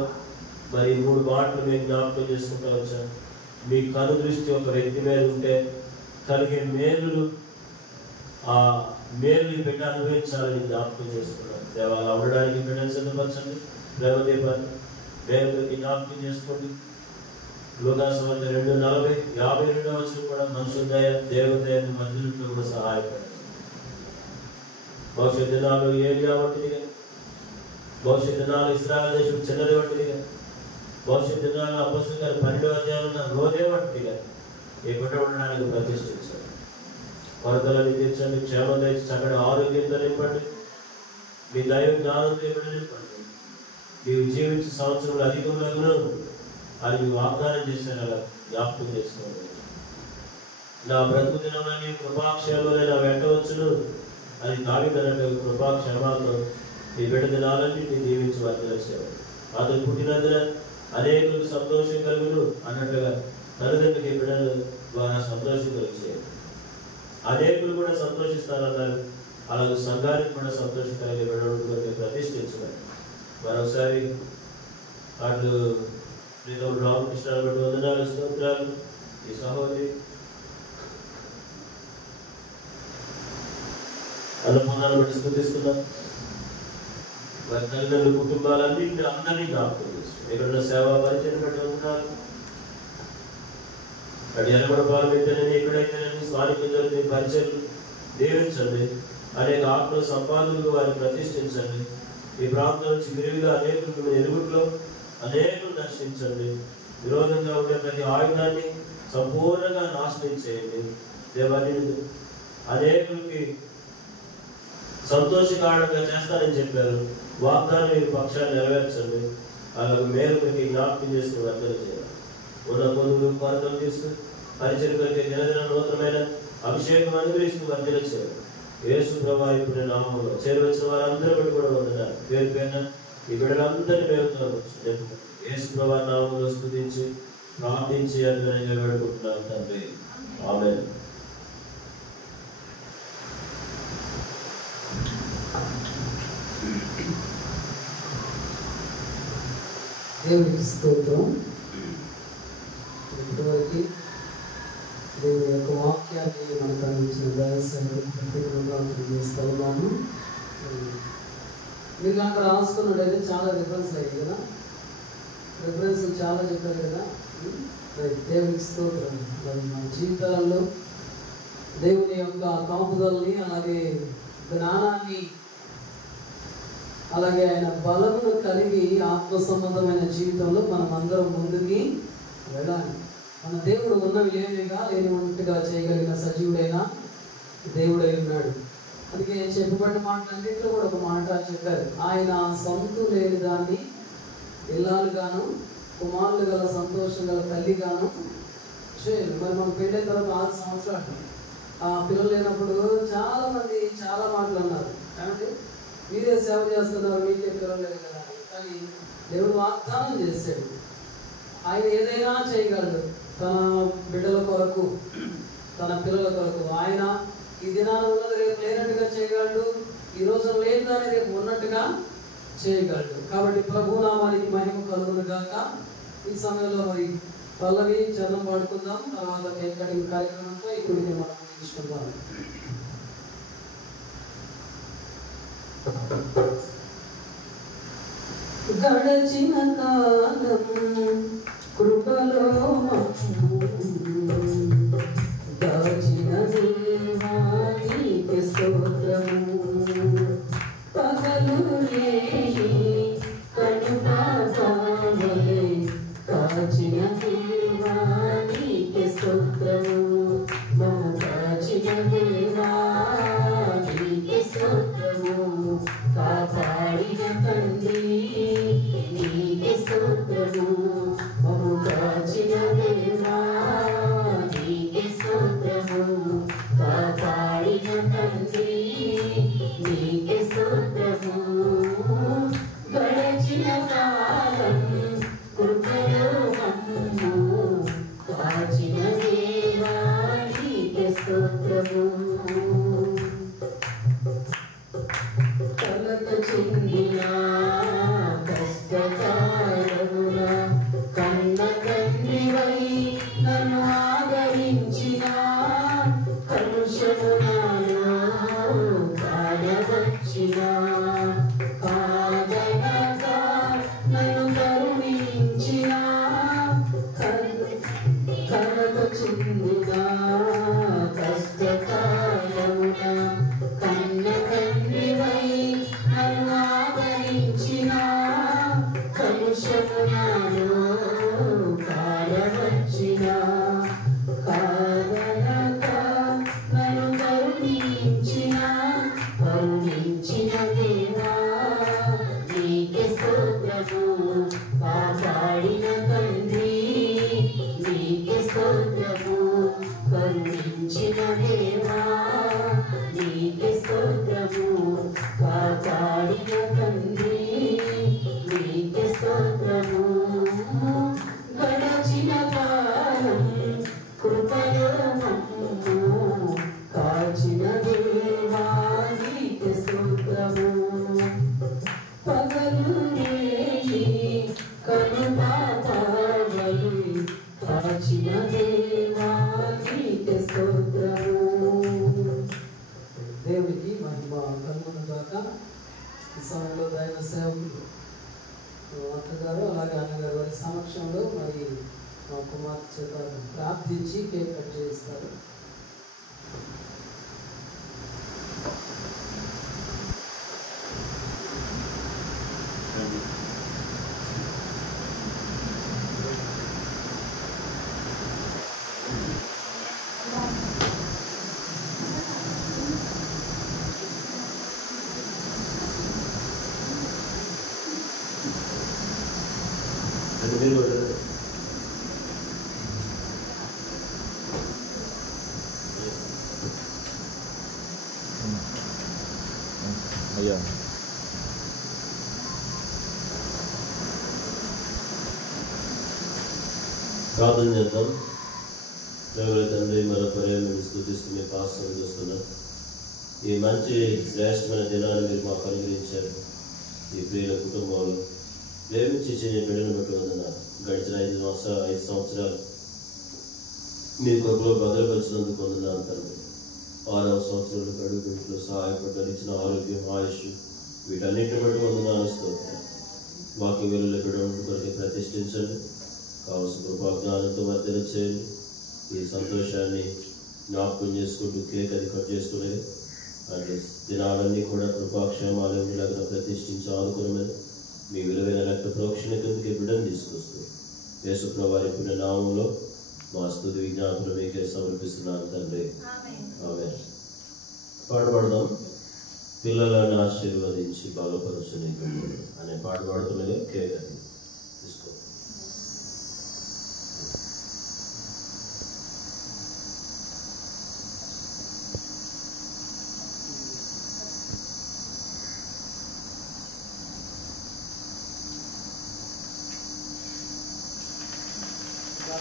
మరి 3 మాటలు మేము జ్ఞాపకం చేసుకుంటూ వచ్చాం. మీ కనుదృష్టి ఒక వ్యక్తి మీద ఉంటే కలిగే మేలులు, ఆ మేలు బిడ్డ అనుభవించాలని జ్ఞాపకం చేసుకున్నాం. దేవాలు అవ్వడానికి బిడ్డను సిద్ధపరచండి. ప్రేమ దీపాన్ని దేవుడికి జ్ఞాపకం చేసుకోండి. లూకాసు 2:40, 52 వచనం కూడా మనుషుల దయ దేవుని దయను మధ్యలో కూడా సహాయపడండి. భవిష్యత్ దినాలు ఏలియా వంటిదిగా, భవిష్యత్ దినాలు ఇశ్రాయేలు దేశం చిన్నది వంటిదిగా, భవిష్యత్ దినాలు అపొస్తలుల 12వ అధ్యాయంలో రోదే వంటిదిగా ఈ బిడ్డ ఉండడానికి ప్రతిష్ఠించారు. కొరతలని తీర్చండి, క్షేమం తెచ్చి చక్కటి ఆరోగ్యంతో నింపండి. మీ దైవ జ్ఞానంతో నింపండి. నీవు జీవించే సంవత్సరంలో అధికంలో అని మీ వాగ్దానం చేశారు. అలా జ్ఞాపకం చేసుకోండి. నా బ్రతుకు దినంలో నీ కృపాక్షేమంలో నా వెంటవచ్చును అని దావీదు కృపాక్షేమాలతో నీ బిడ్డ దినాలన్నీ నీ దీవించి వర్తించారు. అతను పుట్టినందున అనేకులకు సంతోషం కలుగును అన్నట్లుగా తల్లిదండ్రులకి బిడ్డల ద్వారా సంతోషం కలిగేది. అనేకులు కూడా సంతోషిస్తారన్నారు. అలాగే సంఘానికి కూడా సంతోషం కలిగే బిడ్డలు ప్రతిష్ఠించున్నారు. మరొకసారి అటు రామకృష్ణాన్ని బట్టి వందనాలు, స్తోత్రాలు. ఈ సహోదరి అన్నపూర్ణాన్ని బట్టి స్తుతిస్తున్నాం. వారి తల్లిదండ్రుల కుటుంబాలన్నింటినీ అందరినీ జ్ఞాపకం చేస్తున్నాం. ఇక్కడ సేవా పరిచయం బట్టి వందనాలు. అటు ఎనబడపాలు అయితేనేమి, ఎక్కడైతేనేమి స్వానిక జరిగిన పరిచయం దీవించండి. అనేక ఆత్మ సంపాదకులు వారిని ప్రతిష్ఠించండి. ఈ ప్రాంతం నుంచి విరివిగా అనేకులు ఎరుగుట్లో అనేకులు దర్శించండి. విరోధంగా ఉండే ప్రతి ఆయుధాన్ని సంపూర్ణంగా నాశనం చేయండి. దేవాన్ని అనేకులకి సంతోషకారణంగా చేస్తానని చెప్పారు. వాగ్దానం ఈ పక్షాన్ని నెరవేర్చండి. అలాగే మేలు మీకు జ్ఞాపకం చేసుకుని వర్ధన చేయాలి. ఉన్న పొందులు కొరతలు తీసుకుని పరిచయం కొరకే దినదిన నూతనమైన అభిషేకం అనుగ్రహిస్తూ వర్ధిల్లించారు. యేసు ప్రభువు ఇప్పుడు నామములో చేరవచ్చిన వారందరూ బట్టి కూడా వందనాలు. పేరు పైన ఈ బిడ్డలందరినీ మేము చెప్పుకుంటాం. యేసు ప్రభువు నామములో స్తుతించి ప్రార్థించి అద్భుతంగా వేడుకుంటున్నాం తండ్రి. ఆమేన్. దేవునికి స్తోత్రం. ఇప్పటివరకు దేవుని యొక్క వాక్యాన్ని మనకు అందించిన ప్రత్యేకంగా చేస్తూ ఉన్నాను. మీరు కనుక రాసుకున్నట్టయితే చాలా రిఫరెన్స్ అయ్యాయి కదా, రిఫరెన్స్ చాలా చెప్పారు కదా. దేవునికి స్తోత్రం. మరి మన జీవితాలలో దేవుని యొక్క కాపుదలని, అలాగే జ్ఞానాన్ని, అలాగే ఆయన బలమును కలిగి ఆత్మ సంబంధమైన జీవితంలో మనం అందరం ముందుకి వెళ్ళాలి. మన దేవుడు ఉన్నవి లేనివిగా లేనివంటిగా చేయగలిగిన సజీవుడైన దేవుడై ఉన్నాడు. అందుకే చెప్పబడిన మాటలన్నింటిలో కూడా ఒక మాట చెప్పారు. ఆయన సొంతు లేని దాన్ని ఇల్లాలుగాను, కుమారులు గల సంతోషం గల తల్లిగాను చేయాలి. మరి మనం పెళ్ళైన తర్వాత 6 సంవత్సరాలు పిల్లలు లేనప్పుడు చాలా మంది చాలా మాటలు అన్నారు. కాబట్టి మీరే సేవ చేస్తున్నారు, మీకే పిల్లలు లేదు కదా. కానీ దేవుడు వాగ్దానం చేశాడు, ఆయన ఏదైనా చేయగలడు. తన బిడ్డల కొరకు, తన పిల్లల కొరకు ఆయన ఈ దినాలు ఉన్నది రేపు లేనట్టుగా చేయగలడు, ఈ రోజు లేని దాన్ని రేపు ఉన్నట్టుగా చేయగలడు. కాబట్టి ప్రభునామానికి మహిమ కలుగును గాక. ఈ సమయంలో మరి పల్లవి చరణం పాడుకుందాం. తర్వాత కేక్ కటింగ్ కార్యక్రమంతో ఇప్పుడు మనం తీసుకుందాం. గడచిన కాలం కృపలో దాచిన దేవానికి స్తోత్రము. పగలు రేయి కనుపాపలే కాచిన దేవానికి స్తోత్రము. మమ కాచిన దేవానికి స్తోత్రము. కాపాడిన తండ్రి నీకే స్తోత్రము. మమ కాచిన దేవా నీకే స్తోత్రము. కాపాడిన తండ్రి నీకే స్తోత్రము. గడచిన కాలం కృపలో మమ్ము కాచిన దేవా నీకే స్తోత్రము. కలత చెందిన కష్టకాలమున కన్న తండ్రివై నన్ను ఆదరించిన కలుషమునాలో కాయవచ్చిన కాదనక నన్ను కరుణించిన కలత చెందిన కష్టకాలమున కన్న తండ్రివై నన్ను ఆదరించిన కలుషమునాలో కాయవచ్చిన కాదనక నన్ను కరుణించిన దేవా నీకే స్తోత్రము. కాపాడిన తండ్రి నీకే స్తోత్రము. కరుణించిన దేవా నీకే స్తోత్రము. కాపాడిన తండ్రి నీకే స్తోత్రము. గడచిన కాలం కృపలో మమ్ము కాచిన దేవా నీకే స్తోత్రము. పగలు రేయి కనుపాపలే కాచిన దేవా నీకే స్తోత్రము. దేవుడికి మహిమ కలుగును గాక. ఈ సమయంలో దైవ సేవకులు అత్తగారు అలాగే అన్నగారు వారి సమక్షంలో మరి మా కుమార్తె చేత ప్రార్థించి కేక్ కట్ చేస్తారు. మీరు ప్రార్థన చేద్దాం. దేవుని తండ్రి మరొకరే మేము స్తుతిస్తూ మీ పాస్తం చూస్తున్నాం. ఈ మంచి శ్రేష్టమైన దినాన్ని మీరు మాకు అనుగ్రహించారు. ఈ ప్రియుల కుటుంబంలో ప్రేమించి చేయ బిడ్డను బట్టి వందనాలు. గడిచిన 5 సంవత్సరాలు మీ కొరకు భద్రపరిచినందుకు వందనాలు తండ్రి. 6వ సంవత్సరంలో గడువు ఇంట్లో సహాయపడ్డారు. ఇచ్చిన ఆరోగ్యం, ఆయుష్ వీటన్నిటిని బట్టి వందనాలు స్తోత్రం. వాక్య వెలుగుల బిడ్డను కొరకు ప్రతిష్ఠించండి. కావలసిన కృపాజ్ఞానంతో వర్ధన చేయండి. ఈ సంతోషాన్ని జ్ఞాపకం చేసుకుంటూ కేక్ అది కట్ చేసుకునే అంటే దినాలన్నీ కూడా కృపాక్షేమాలు ఉండేలాగా ప్రతిష్ఠించి ఆనుకునమని మీ విలువైన రక్త ప్రోక్షణ కిందకి బిడ్డను తీసుకొస్తూ యేసుప్రభు వారి పుణ్య నామంలో మా స్తుతి విజ్ఞాపనలు మీకే సమర్పిస్తున్నాను తండ్రి. ఆమేన్. పాట పాడదాం. పిల్లలను ఆశీర్వదించి బలపరచని అనే పాట పాడుతున్నది. కేక్ అది తీసుకో.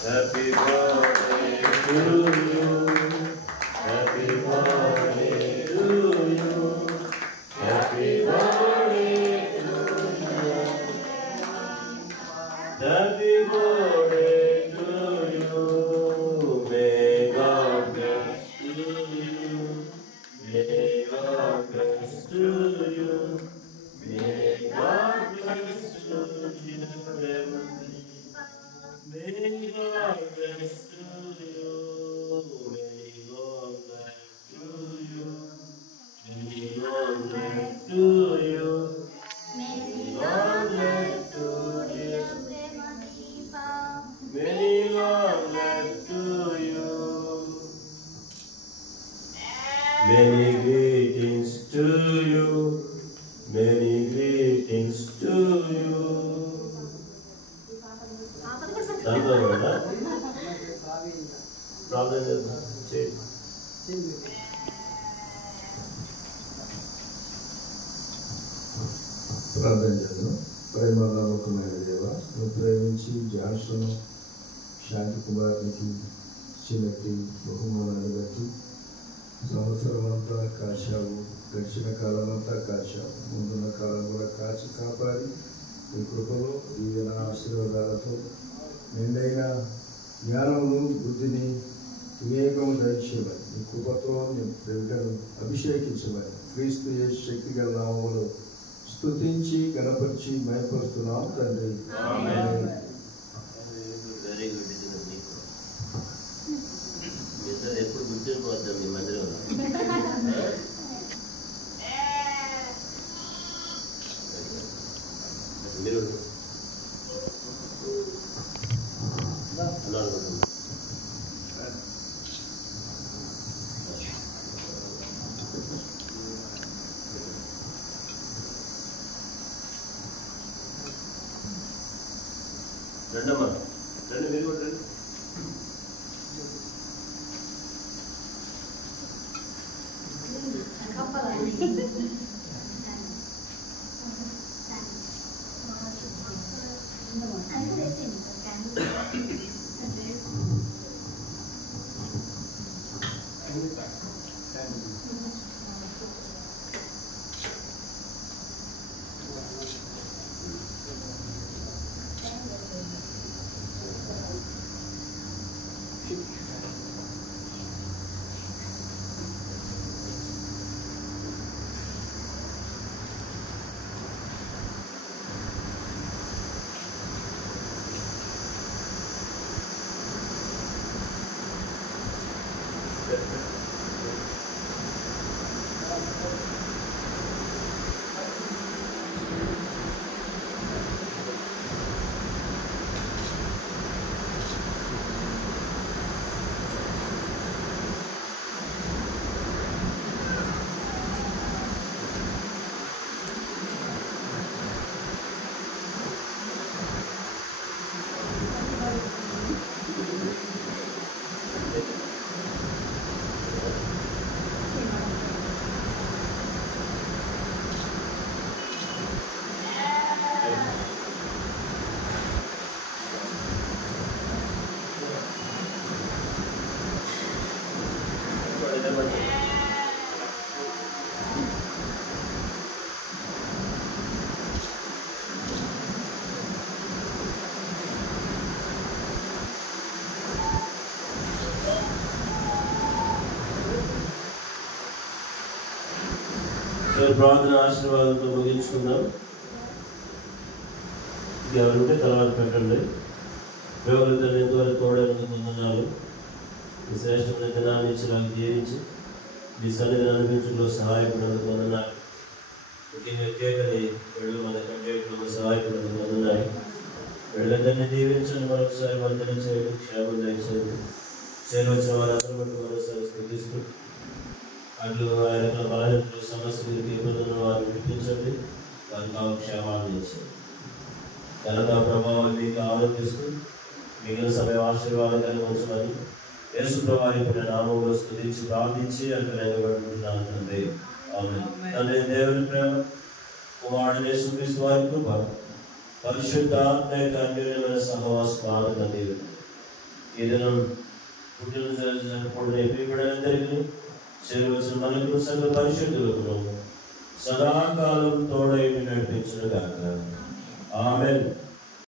Happy birthday to you. Happy birthday to you. Happy birthday to you. Happy birthday to you. May God bless you. May God bless you. May God bless you. May God bless you. May God bless you. May God bless you. May God bless you. May God bless you. Many greetings to you. Many greetings to you. దాంట్లో కూడా ప్రార్థన చేద్దాం. ప్రార్థన చేద్దాం. ప్రేమ నమ్మకమైన దేవ, నువ్వు ప్రేమించి జాన్సన్ శాంతి కుమార్నికి చిన్నటి బహుమానాన్ని బట్టి సంవత్సరం అంతా కాచావు. గడిచిన కాలం అంతా కాచావు. ముందున్న కాలం కూడా కాచి కాపాడి నీ కృపలో దీవెన ఆశీర్వాదాలతో నిండైన జ్ఞానమును, బుద్ధిని, వివేకము దయచేయమని నీ కృపతో నీ బిడ్డను అభిషేకించమని క్రీస్తు యేసు శక్తి గల నామములో స్తుతించి గణపరిచి మహిమపరుస్తున్నాం తండ్రి. Very good. ఇద్దరు ఎప్పుడు గుర్తుండిపోద్దాం మీ మందిరంలో. మీరు రెండమ్మా రెండు మీరు కూడా రండి. ప్రార్థన ఆశీర్వాదంతో ముగించుకుందాం. ఎవరుంటే తర్వాత పెట్టండి. దేవుడితో ఎంతవరకు తోడైనందుకు వందనాలు. ఈ శ్రేష్టమైన దినాన్ని ఇచ్చి నాకు జీవించి మీ సన్నిధిని అనిపించడంలో సహాయపడినందుకు వందనాలు. ముఖ్యంగా కేకని వెళ్ళు మన కంటేట్లో సహాయపడినందుకు వందనాలు. వెళ్ళందరినీ దీవించండి. మరొకసారి వందన చేయండి, క్షేమం దయచేయండి. చేరవచ్చిన వారందరూ బట్టి మరోసారి స్థుతిస్తూ అట్లు ఆయన బలహీనతలు సమస్యలకి ఇబ్బందులను వారిని విడిపించండి. వారికి కావు క్షేమాన్ని ఇచ్చేయండి. ఘనత ప్రభావాలు మీకు ఆరోపిస్తూ మిగిలిన సమయం ఆశీర్వాదాన్ని ఉంచమని యేసు ప్రభువు నామములో స్తుతించి ప్రార్థించి అక్కడ నిలబడుతున్నాను తండ్రి. ఆమేన్. తండ్రి దేవుని ప్రేమ, కుమారుడు యేసుక్రీస్తు వారి కృప, పరిశుద్ధాత్మ యొక్క అన్యోన్యమైన సహవాసం ఆనందండి. ఈ దినం పుట్టినరోజు జరుపుకునే బిడ్డలందరికీ చేరవలసిన మనకు సర్వ పరిశుద్ధులకు సదాకాలం తోడై నడిపించును గాక. ఆమేన్.